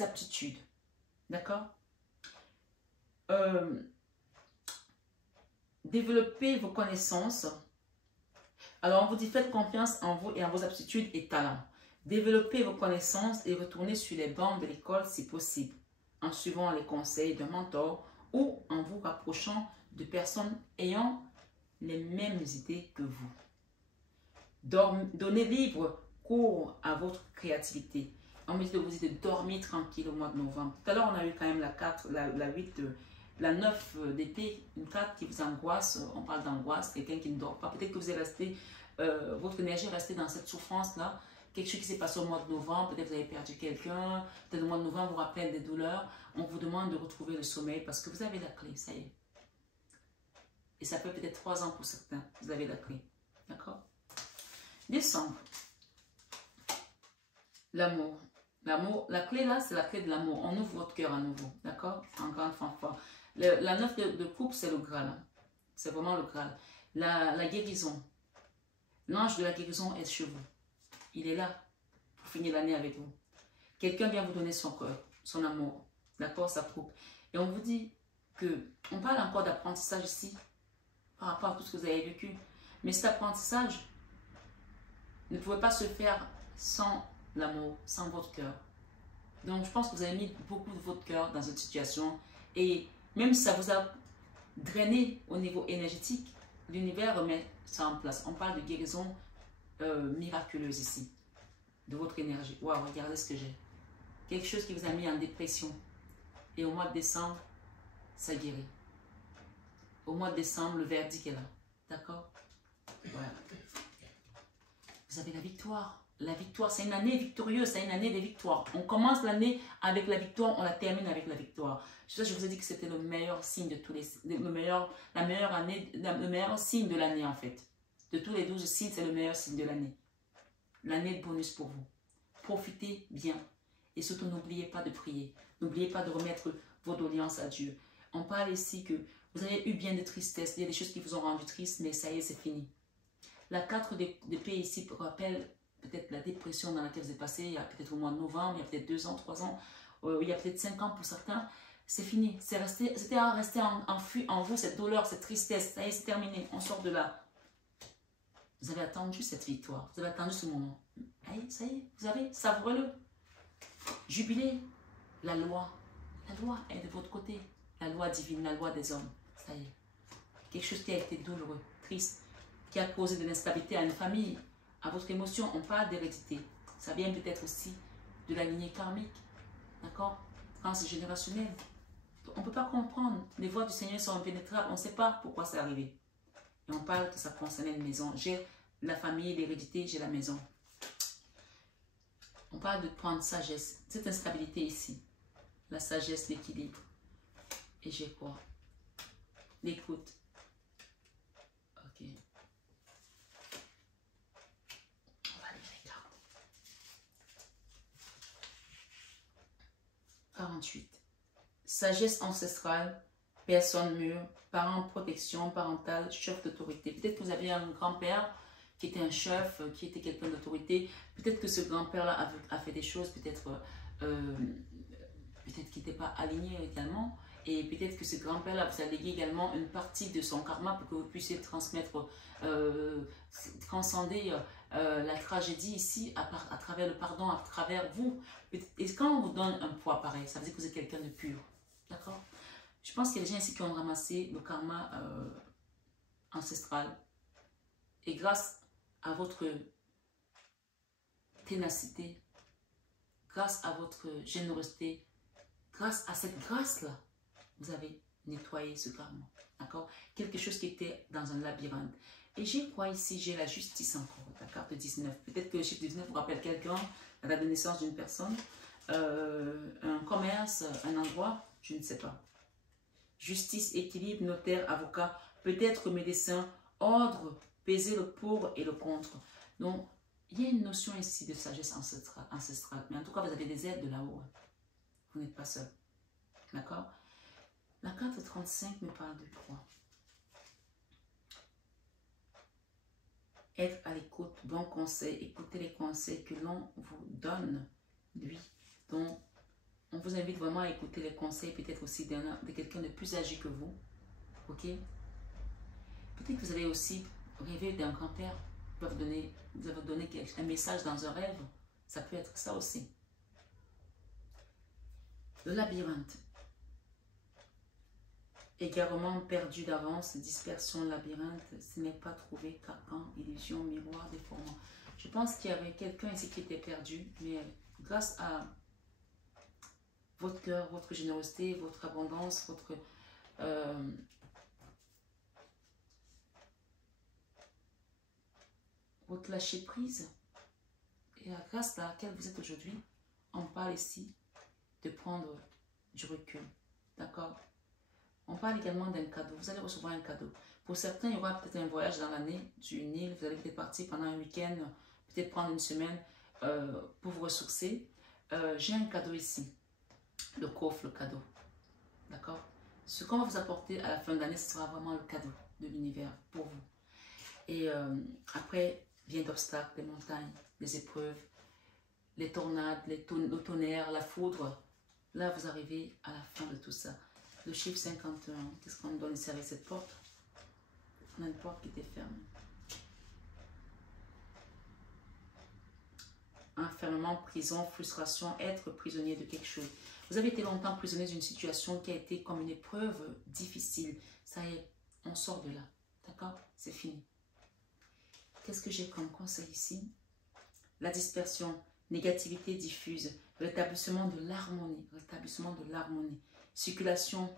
aptitudes. D'accord? Développez vos connaissances. Alors, on vous dit, faites confiance en vous et en vos aptitudes et talents. Développez vos connaissances et retournez sur les bancs de l'école si possible, en suivant les conseils d'un mentor ou en vous rapprochant de personnes ayant les mêmes idées que vous. Donnez libre cours à votre créativité. On me dit de vous dire de dormir tranquille au mois de novembre. Tout à l'heure, on a eu quand même la 4, la 8, la 9 d'été, une carte qui vous angoisse. On parle d'angoisse, quelqu'un qui ne dort pas. Peut-être que vous êtes resté, votre énergie est restée dans cette souffrance-là. Quelque chose qui s'est passé au mois de novembre, peut-être vous avez perdu quelqu'un, peut-être le mois de novembre vous rappelle des douleurs. On vous demande de retrouver le sommeil parce que vous avez la clé, ça y est. Et ça fait peut-être 3 ans pour certains, vous avez la clé. D'accord? Décembre. L'amour. L'amour, la clé là, c'est la clé de l'amour. On ouvre votre cœur à nouveau. D'accord? En grande fanfare. La 9 de coupe, c'est le Graal. Hein. C'est vraiment le Graal. La guérison. L'ange de la guérison est chez vous. Il est là pour finir l'année avec vous. Quelqu'un vient vous donner son cœur, son amour. D'accord? Sa coupe. Et on vous dit que, on parle encore d'apprentissage ici, par rapport à tout ce que vous avez vécu. Mais cet apprentissage ne pouvait pas se faire sans l'amour, sans votre cœur. Donc, je pense que vous avez mis beaucoup de votre cœur dans cette situation. Et même si ça vous a drainé au niveau énergétique, l'univers remet ça en place. On parle de guérison miraculeuse ici, de votre énergie. Waouh, regardez ce que j'ai. Quelque chose qui vous a mis en dépression. Et au mois de décembre, ça guérit. Au mois de décembre, le verdict est là. D'accord? Voilà. Vous avez la victoire. La victoire, c'est une année victorieuse, c'est une année de victoire. On commence l'année avec la victoire, on la termine avec la victoire. Je vous ai dit que c'était le meilleur signe de tous les... le meilleur signe de l'année en fait. De tous les 12 signes, c'est le meilleur signe de l'année. L'année de bonus pour vous. Profitez bien. Et surtout, n'oubliez pas de prier. N'oubliez pas de remettre vos doléances à Dieu. On parle ici que vous avez eu bien de tristesse. Il y a des choses qui vous ont rendu triste, mais ça y est, c'est fini. La 4 d'épée ici rappelle peut-être la dépression dans laquelle vous êtes passé, il y a peut-être au mois de novembre, il y a peut-être 2 ans, 3 ans, il y a peut-être 5 ans pour certains. C'est fini. C'était resté enfui en vous, cette douleur, cette tristesse. Ça y est, c'est terminé. On sort de là. Vous avez attendu cette victoire. Vous avez attendu ce moment. Allez, ça y est, vous avez, savourez-le. Jubilez. La loi est de votre côté. La loi divine, la loi des hommes. Ça y est. Quelque chose qui a été douloureux, triste, qui a causé de l'instabilité à une famille, à votre émotion. On parle d'hérédité. Ça vient peut-être aussi de la lignée karmique. D'accord? Quand c'est générationnel. On ne peut pas comprendre. Les voies du Seigneur sont impénétrables. On ne sait pas pourquoi c'est arrivé. Et on parle que ça concernait une maison. J'ai la famille, l'hérédité, j'ai la maison. On parle de prendre sagesse. Cette instabilité ici. La sagesse, l'équilibre. Et j'ai quoi? L'écoute. Ok. On va lire les cartes. 48. Sagesse ancestrale, personne mûre, parents protection parentale, chef d'autorité. Peut-être que vous aviez un grand-père qui était un chef, qui était quelqu'un d'autorité. Peut-être que ce grand-père-là a fait des choses, peut-être qui n'était pas aligné également. Et peut-être que ce grand-père-là vous a légué également une partie de son karma pour que vous puissiez transmettre, transcender la tragédie ici à travers le pardon, à travers vous. Et quand on vous donne un poids pareil, ça veut dire que vous êtes quelqu'un de pur. D'accord? Je pense qu'il y a des gens ici qui ont ramassé le karma ancestral. Et grâce à votre ténacité, grâce à votre générosité, grâce à cette grâce-là, vous avez nettoyé ce karma. D'accord? Quelque chose qui était dans un labyrinthe. Et j'ai quoi ici? J'ai la justice encore, la carte 19. Peut-être que le chiffre 19 vous rappelle quelqu'un, la date de naissance d'une personne, un commerce, un endroit, je ne sais pas. Justice, équilibre, notaire, avocat, peut-être médecin, ordre, peser le pour et le contre. Donc, il y a une notion ici de sagesse ancestrale. Mais en tout cas, vous avez des aides de là-haut. Vous n'êtes pas seul. D'accord? La carte 35 me parle de quoi? Être à l'écoute, bon conseil, écoutez les conseils que l'on vous donne, lui, dont on vous invite vraiment à écouter les conseils peut-être aussi de quelqu'un de plus âgé que vous. Ok? Peut-être que vous allez aussi rêver d'un grand-père. Vous avez donné un message dans un rêve. Ça peut être ça aussi. Le labyrinthe. Égarement perdu d'avance, dispersion, labyrinthe, ce n'est pas trouvé, carcan, illusion, miroir, déformant. Je pense qu'il y avait quelqu'un ici qui était perdu, mais grâce à votre cœur, votre générosité, votre abondance, votre lâcher prise, et grâce à laquelle vous êtes aujourd'hui, on parle ici de prendre du recul. D'accord? On parle également d'un cadeau. Vous allez recevoir un cadeau. Pour certains, il y aura peut-être un voyage dans l'année d'une île. Vous allez peut-être partir pendant un week-end, peut-être prendre une semaine pour vous ressourcer. J'ai un cadeau ici. Le coffre, le cadeau. D'accord? Ce qu'on va vous apporter à la fin de l'année, ce sera vraiment le cadeau de l'univers pour vous. Et après, bien d'obstacles, des montagnes, des épreuves, les tornades, le tonnerre, la foudre. Là, vous arrivez à la fin de tout ça. Le chiffre 51, qu'est-ce qu'on donne ici avec cette porte? On a une porte qui était fermée. Enfermement, prison, frustration, être prisonnier de quelque chose. Vous avez été longtemps prisonnier d'une situation qui a été comme une épreuve difficile. Ça y est, on sort de là. D'accord? C'est fini. Qu'est-ce que j'ai comme conseil ici? La dispersion, négativité diffuse, rétablissement de l'harmonie, circulation,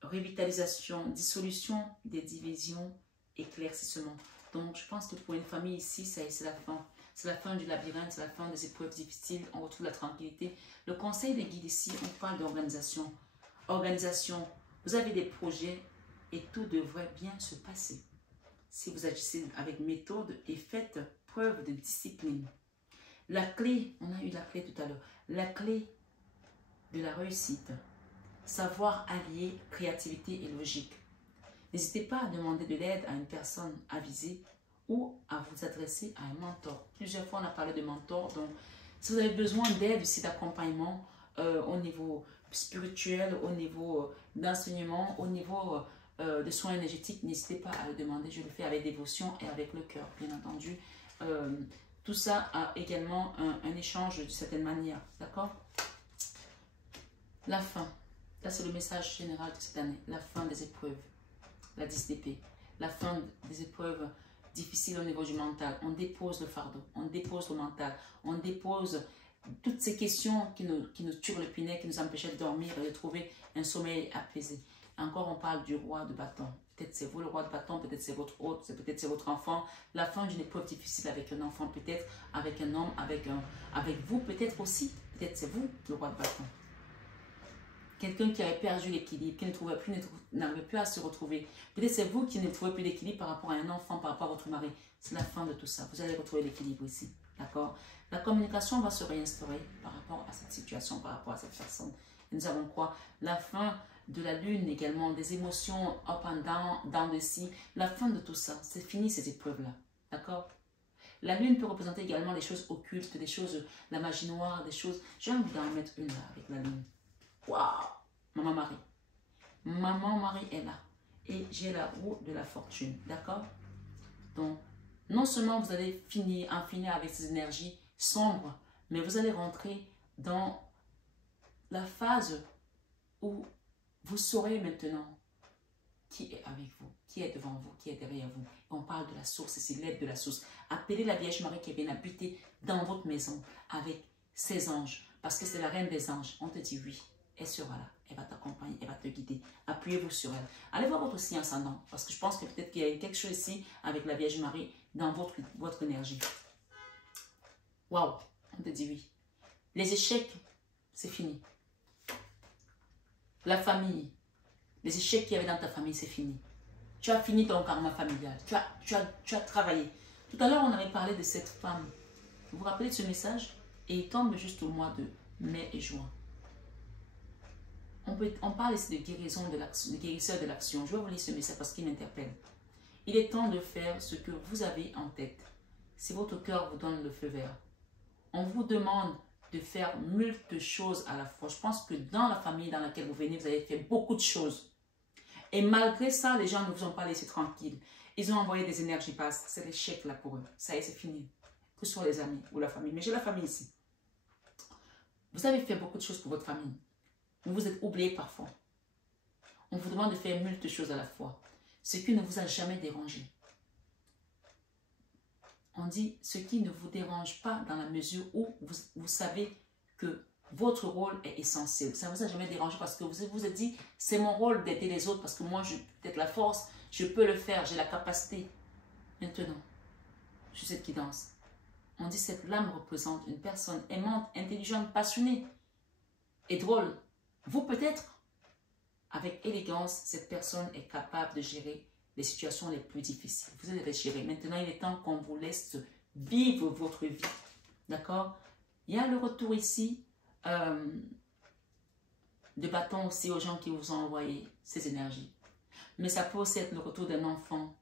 revitalisation, dissolution des divisions, éclaircissement. Donc, je pense que pour une famille ici, c'est la fin. C'est la fin du labyrinthe, c'est la fin des épreuves difficiles, on retrouve la tranquillité. Le conseil des guides ici, on parle d'organisation. Organisation, vous avez des projets et tout devrait bien se passer. Si vous agissez avec méthode et faites preuve de discipline. La clé, on a eu la clé tout à l'heure, la clé de la réussite, savoir allier créativité et logique. N'hésitez pas à demander de l'aide à une personne avisée ou à vous adresser à un mentor. Plusieurs fois, on a parlé de mentor, donc si vous avez besoin d'aide aussi, d'accompagnement au niveau spirituel, au niveau d'enseignement, au niveau de soins énergétiques, n'hésitez pas à le demander. Je le fais avec dévotion et avec le cœur, bien entendu. Tout ça a également un échange d'une certaine manière, d'accord? La fin, là c'est le message général de cette année, la fin des épreuves, la 10 d'épée, la fin des épreuves difficiles au niveau du mental. On dépose le fardeau, on dépose le mental, on dépose toutes ces questions qui nous turlupinaient, qui nous empêchaient de dormir et de trouver un sommeil apaisé. Encore on parle du roi de bâton. Peut-être c'est vous le roi de bâton, peut-être c'est votre hôte, peut-être c'est votre enfant. La fin d'une épreuve difficile avec un enfant, peut-être avec un homme, avec vous, peut-être aussi. Peut-être c'est vous le roi de bâton. Quelqu'un qui avait perdu l'équilibre, qui n'arrivait plus à se retrouver. Peut-être c'est vous qui ne trouvez plus l'équilibre par rapport à un enfant, par rapport à votre mari. C'est la fin de tout ça. Vous allez retrouver l'équilibre ici. D'accord? La communication va se réinstaurer par rapport à cette situation, par rapport à cette personne. Et nous avons quoi? La fin de la lune également, des émotions up and down, down the sea. La fin de tout ça. C'est fini ces épreuves-là. D'accord? La lune peut représenter également des choses occultes, des choses, la magie noire, des choses. J'ai envie d'en mettre une là avec la lune. Waouh! Maman Marie. Maman Marie est là. Et j'ai la roue de la fortune. D'accord? Donc, non seulement vous allez en finir avec ces énergies sombres, mais vous allez rentrer dans la phase où vous saurez maintenant qui est avec vous, qui est devant vous, qui est derrière vous. Et on parle de la source, c'est l'aide de la source. Appelez la Vierge Marie qui vient habiter dans votre maison avec ses anges, parce que c'est la reine des anges. On te dit oui, elle sera là, elle va t'accompagner, elle va te guider. Appuyez-vous sur elle. Allez voir votre signe ascendant, parce que je pense que peut-être qu'il y a quelque chose ici avec la Vierge Marie dans votre énergie. Waouh, on te dit oui. Les échecs, c'est fini. La famille, les échecs qu'il y avait dans ta famille, c'est fini. Tu as fini ton karma familial. Tu as travaillé. Tout à l'heure, on avait parlé de cette femme. Vous vous rappelez de ce message? Et il tombe juste au mois de mai et juin. On parle ici de guérison de guérisseur de l'action. Je vais vous lire ce message parce qu'il m'interpelle. Il est temps de faire ce que vous avez en tête. Si votre cœur vous donne le feu vert, on vous demande de faire multiples choses à la fois. Je pense que dans la famille dans laquelle vous venez, vous avez fait beaucoup de choses. Et malgré ça, les gens ne vous ont pas laissé tranquille. Ils ont envoyé des énergies basses. C'est l'échec là pour eux. Ça y est, c'est fini. Que ce soit les amis ou la famille. Mais j'ai la famille ici. Vous avez fait beaucoup de choses pour votre famille. Vous vous êtes oublié parfois. On vous demande de faire multiples choses à la fois. Ce qui ne vous a jamais dérangé. On dit ce qui ne vous dérange pas dans la mesure où vous savez que votre rôle est essentiel. Ça ne vous a jamais dérangé parce que vous vous êtes dit, c'est mon rôle d'aider les autres parce que moi, j'ai peut-être la force, je peux le faire, j'ai la capacité. Maintenant, je suis cette qui danse. On dit cette lame représente une personne aimante, intelligente, passionnée et drôle. Vous peut-être, avec élégance, cette personne est capable de gérer les situations les plus difficiles. Vous allez les gérer. Maintenant, il est temps qu'on vous laisse vivre votre vie. D'accord? Il y a le retour ici de bâton aussi aux gens qui vous ont envoyé ces énergies. Mais ça peut aussi être le retour d'un enfant,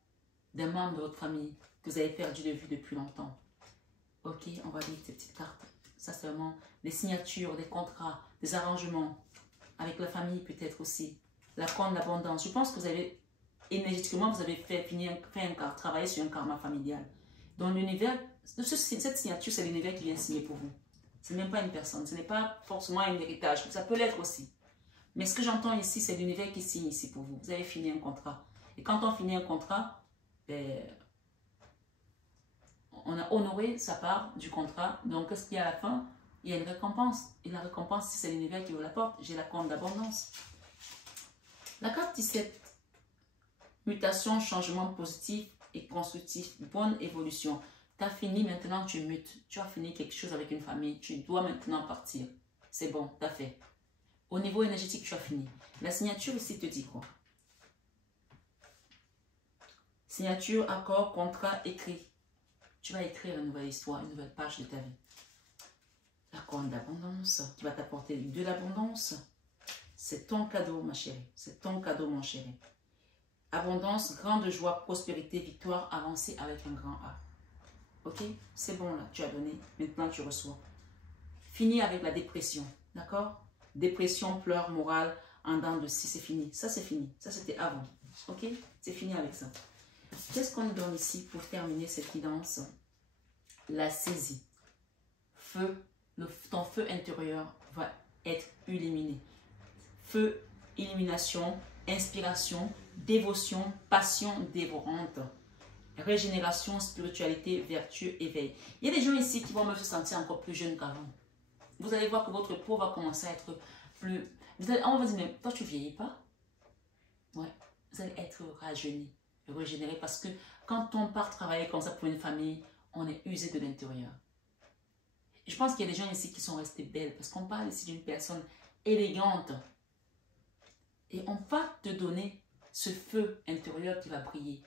d'un membre de votre famille que vous avez perdu de vue depuis longtemps. Ok, on va lire ces petites cartes. Ça, c'est vraiment des signatures, des contrats, des arrangements avec la famille peut-être aussi. La corne d'abondance. Je pense que vous avez, énergétiquement, vous avez travaillé sur un karma familial. Dans l'univers, cette signature, c'est l'univers qui vient signer pour vous. Ce n'est même pas une personne, ce n'est pas forcément un héritage, ça peut l'être aussi. Mais ce que j'entends ici, c'est l'univers qui signe ici pour vous. Vous avez fini un contrat. Et quand on finit un contrat, on a honoré sa part du contrat. Donc, qu'est-ce qu'il y a à la fin? Il y a une récompense. Et la récompense, c'est l'univers qui vous l'apporte. J'ai la corne d'abondance. La carte 17. Mutation, changement positif et constructif. Bonne évolution. Tu as fini, maintenant tu mutes. Tu as fini quelque chose avec une famille. Tu dois maintenant partir. C'est bon, tu as fait. Au niveau énergétique, tu as fini. La signature ici te dit quoi? Signature, accord, contrat, écrit. Tu vas écrire une nouvelle histoire, une nouvelle page de ta vie. La corne d'abondance qui va t'apporter de l'abondance. C'est ton cadeau, ma chérie. C'est ton cadeau, mon chéri. Abondance, grande joie, prospérité, victoire, avancée avec un grand A. Ok? C'est bon là, tu as donné. Maintenant, tu reçois. Fini avec la dépression. D'accord? Dépression, pleurs, morale, en dents de scie, c'est fini. Ça, c'est fini. Ça, c'était avant. Ok? C'est fini avec ça. Qu'est-ce qu'on nous donne ici pour terminer cette guidance? La saisie. Feu. Ton feu intérieur va être illuminé. Feu, illumination, inspiration, dévotion, passion dévorante, régénération, spiritualité, vertu, éveil. Il y a des gens ici qui vont me se sentir encore plus jeunes qu'avant. Vous allez voir que votre peau va commencer à être plus... on va dire, mais toi tu ne vieillis pas? Ouais, vous allez être rajeuni, régénéré parce que quand on part travailler comme ça pour une famille, on est usé de l'intérieur. Je pense qu'il y a des gens ici qui sont restés belles parce qu'on parle ici d'une personne élégante. Et on va te donner ce feu intérieur qui va briller.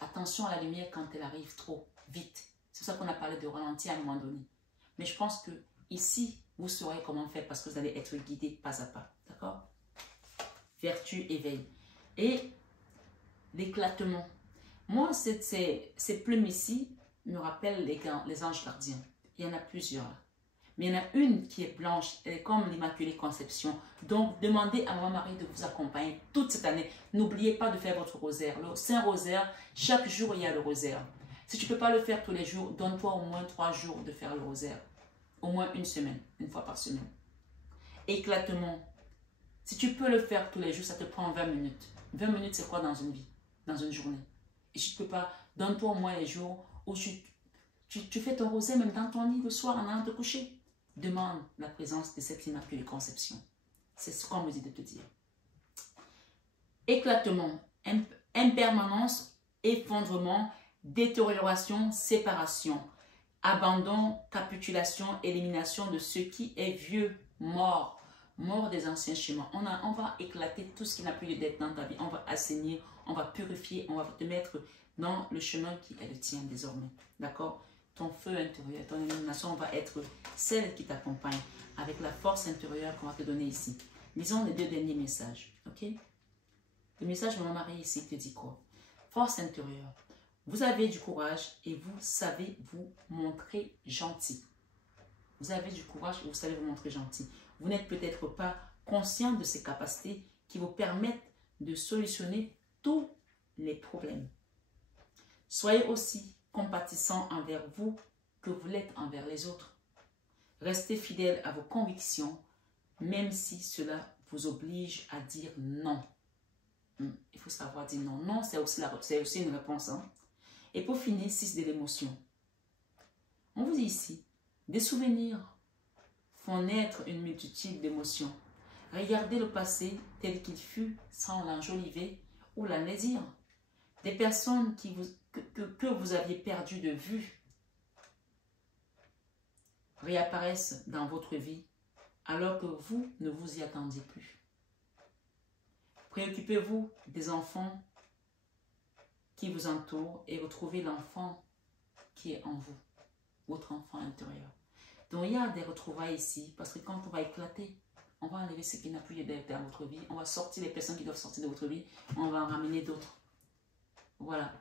Attention à la lumière quand elle arrive trop vite. C'est ça qu'on a parlé de ralentir à un moment donné. Mais je pense que ici, vous saurez comment faire parce que vous allez être guidé pas à pas. D'accord? Vertu, éveil. Et l'éclatement. Moi, ces plumes ici me rappellent les anges gardiens. Il y en a plusieurs. Mais il y en a une qui est blanche, elle est comme l'Immaculée Conception. Donc, demandez à Maman Marie de vous accompagner toute cette année. N'oubliez pas de faire votre rosaire. Le Saint-Rosaire, chaque jour, il y a le rosaire. Si tu ne peux pas le faire tous les jours, donne-toi au moins 3 jours de faire le rosaire. Au moins une semaine, une fois par semaine. Éclatement. Si tu peux le faire tous les jours, ça te prend 20 minutes. 20 minutes, c'est quoi dans une vie, dans une journée? Et si tu ne peux pas, donne-toi au moins les jours où tu fais ton rosaire même dans ton lit le soir en allant te coucher. Demande la présence de cette Immaculée Conception. C'est ce qu'on me dit de te dire. Éclatement, impermanence, effondrement, détérioration, séparation, abandon, capitulation, élimination de ce qui est vieux, mort, mort des anciens schémas. On va éclater tout ce qui n'a plus de dette dans ta vie. On va assainir, on va purifier, on va te mettre dans le chemin qui est le tien désormais. D'accord? Ton feu intérieur, ton illumination va être celle qui t'accompagne avec la force intérieure qu'on va te donner ici. Lisons les 2 derniers messages. Ok? Le message de Maman Marie ici te dit quoi? Force intérieure. Vous avez du courage et vous savez vous montrer gentil. Vous avez du courage et vous savez vous montrer gentil. Vous n'êtes peut-être pas conscient de ces capacités qui vous permettent de solutionner tous les problèmes. Soyez aussi compatissant envers vous que vous l'êtes envers les autres. Restez fidèle à vos convictions, même si cela vous oblige à dire non. Il faut savoir dire non. Non, c'est aussi une réponse. Hein? Et pour finir, 6 de l'émotion. On vous dit ici, des souvenirs font naître une multitude d'émotions. Regardez le passé tel qu'il fut sans l'enjoliver ou l'amnésie. Des personnes que vous aviez perdues de vue réapparaissent dans votre vie alors que vous ne vous y attendiez plus. Préoccupez-vous des enfants qui vous entourent et retrouvez l'enfant qui est en vous, votre enfant intérieur. Donc il y a des retrouvailles ici parce que quand on va éclater, on va enlever ce qui n'a plus d'être dans votre vie, on va sortir les personnes qui doivent sortir de votre vie, on va en ramener d'autres. Voilà.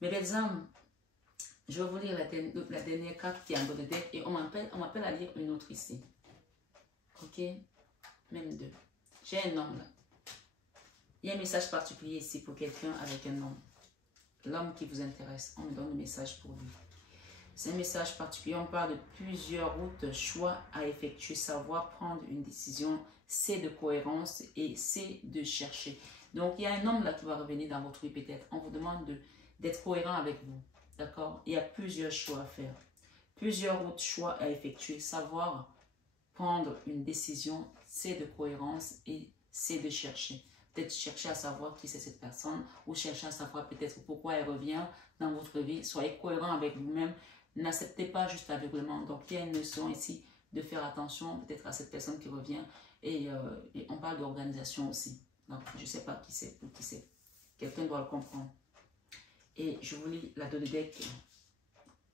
Mes belles âmes, je vais vous lire la dernière carte qui est en bas de deck et on m'appelle à lire une autre ici. Ok? Même 2. J'ai un homme là. Il y a un message particulier ici pour quelqu'un avec un homme. L'homme qui vous intéresse, on me donne un message pour lui. C'est un message particulier, on parle de plusieurs routes, choix à effectuer, savoir prendre une décision, c'est de cohérence et c'est de chercher. Donc il y a un homme là qui va revenir dans votre vie peut-être. On vous demande d'être cohérent avec vous, d'accord? Il y a plusieurs choix à faire, plusieurs routes, choix à effectuer, savoir prendre une décision, c'est de cohérence et c'est de chercher. Peut-être chercher à savoir qui c'est cette personne ou chercher à savoir peut-être pourquoi elle revient dans votre vie. Soyez cohérent avec vous-même. N'acceptez pas juste aveuglement. Donc, il y a une notion ici de faire attention peut-être à cette personne qui revient. Et on parle d'organisation aussi. Donc, je ne sais pas qui c'est ou qui c'est. Quelqu'un doit le comprendre. Et je vous lis la deux de deck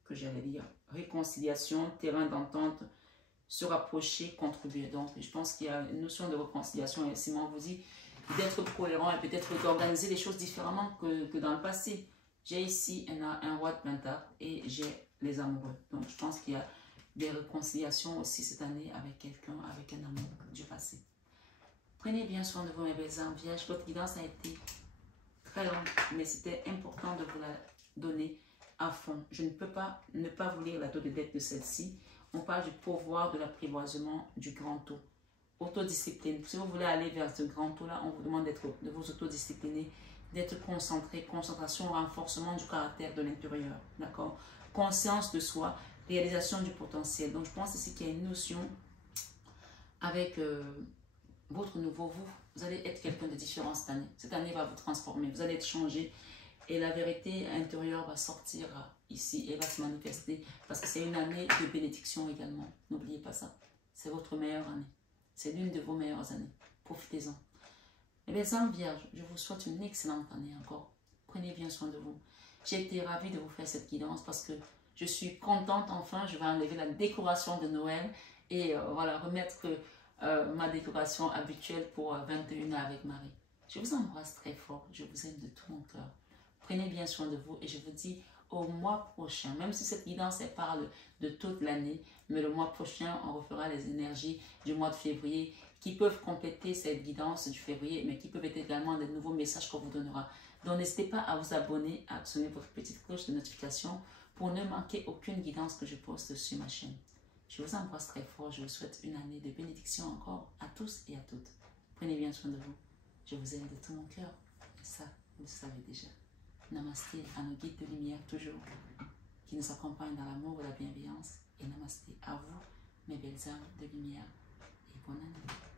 que j'allais lire. Réconciliation, terrain d'entente, se rapprocher, contribuer. Donc, je pense qu'il y a une notion de réconciliation. Et Simon vous dit d'être cohérent et peut-être d'organiser les choses différemment que dans le passé. J'ai ici un roi de pentacle et j'ai les amoureux. Donc, je pense qu'il y a des réconciliations aussi cette année avec quelqu'un, avec un amour du passé. Prenez bien soin de vous, mes belles âmes vierges. Votre guidance a été très longue, mais c'était important de vous la donner à fond. Je ne peux pas ne pas vous lire la taux de dette de celle-ci. On parle du pouvoir de l'apprivoisement du grand taux. Autodiscipline. Si vous voulez aller vers ce grand taux-là, on vous demande de vous autodiscipliner, d'être concentré, concentration, renforcement du caractère de l'intérieur, d'accord? Conscience de soi, réalisation du potentiel. Donc, je pense ici qu'il y a une notion avec votre nouveau vous. Vous allez être quelqu'un de différent cette année. Cette année va vous transformer, vous allez être changé et la vérité intérieure va sortir ici et va se manifester parce que c'est une année de bénédiction également. N'oubliez pas ça. C'est votre meilleure année. C'est l'une de vos meilleures années. Profitez-en. Eh bien, âmes vierges, je vous souhaite une excellente année encore. Prenez bien soin de vous. J'ai été ravie de vous faire cette guidance parce que je suis contente. Enfin, je vais enlever la décoration de Noël et voilà, remettre ma décoration habituelle pour 21 ans avec Marie. Je vous embrasse très fort. Je vous aime de tout mon cœur. Prenez bien soin de vous et je vous dis au mois prochain, même si cette guidance elle parle de toute l'année, mais le mois prochain, on refera les énergies du mois de février qui peuvent compléter cette guidance du février, mais qui peuvent être également des nouveaux messages qu'on vous donnera. Donc, n'hésitez pas à vous abonner, à actionner votre petite cloche de notification pour ne manquer aucune guidance que je poste sur ma chaîne. Je vous embrasse très fort. Je vous souhaite une année de bénédiction encore à tous et à toutes. Prenez bien soin de vous. Je vous aime de tout mon cœur. Et ça, vous le savez déjà. Namasté à nos guides de lumière toujours, qui nous accompagnent dans l'amour et la bienveillance. Et namasté à vous, mes belles âmes de lumière. Et bonne année.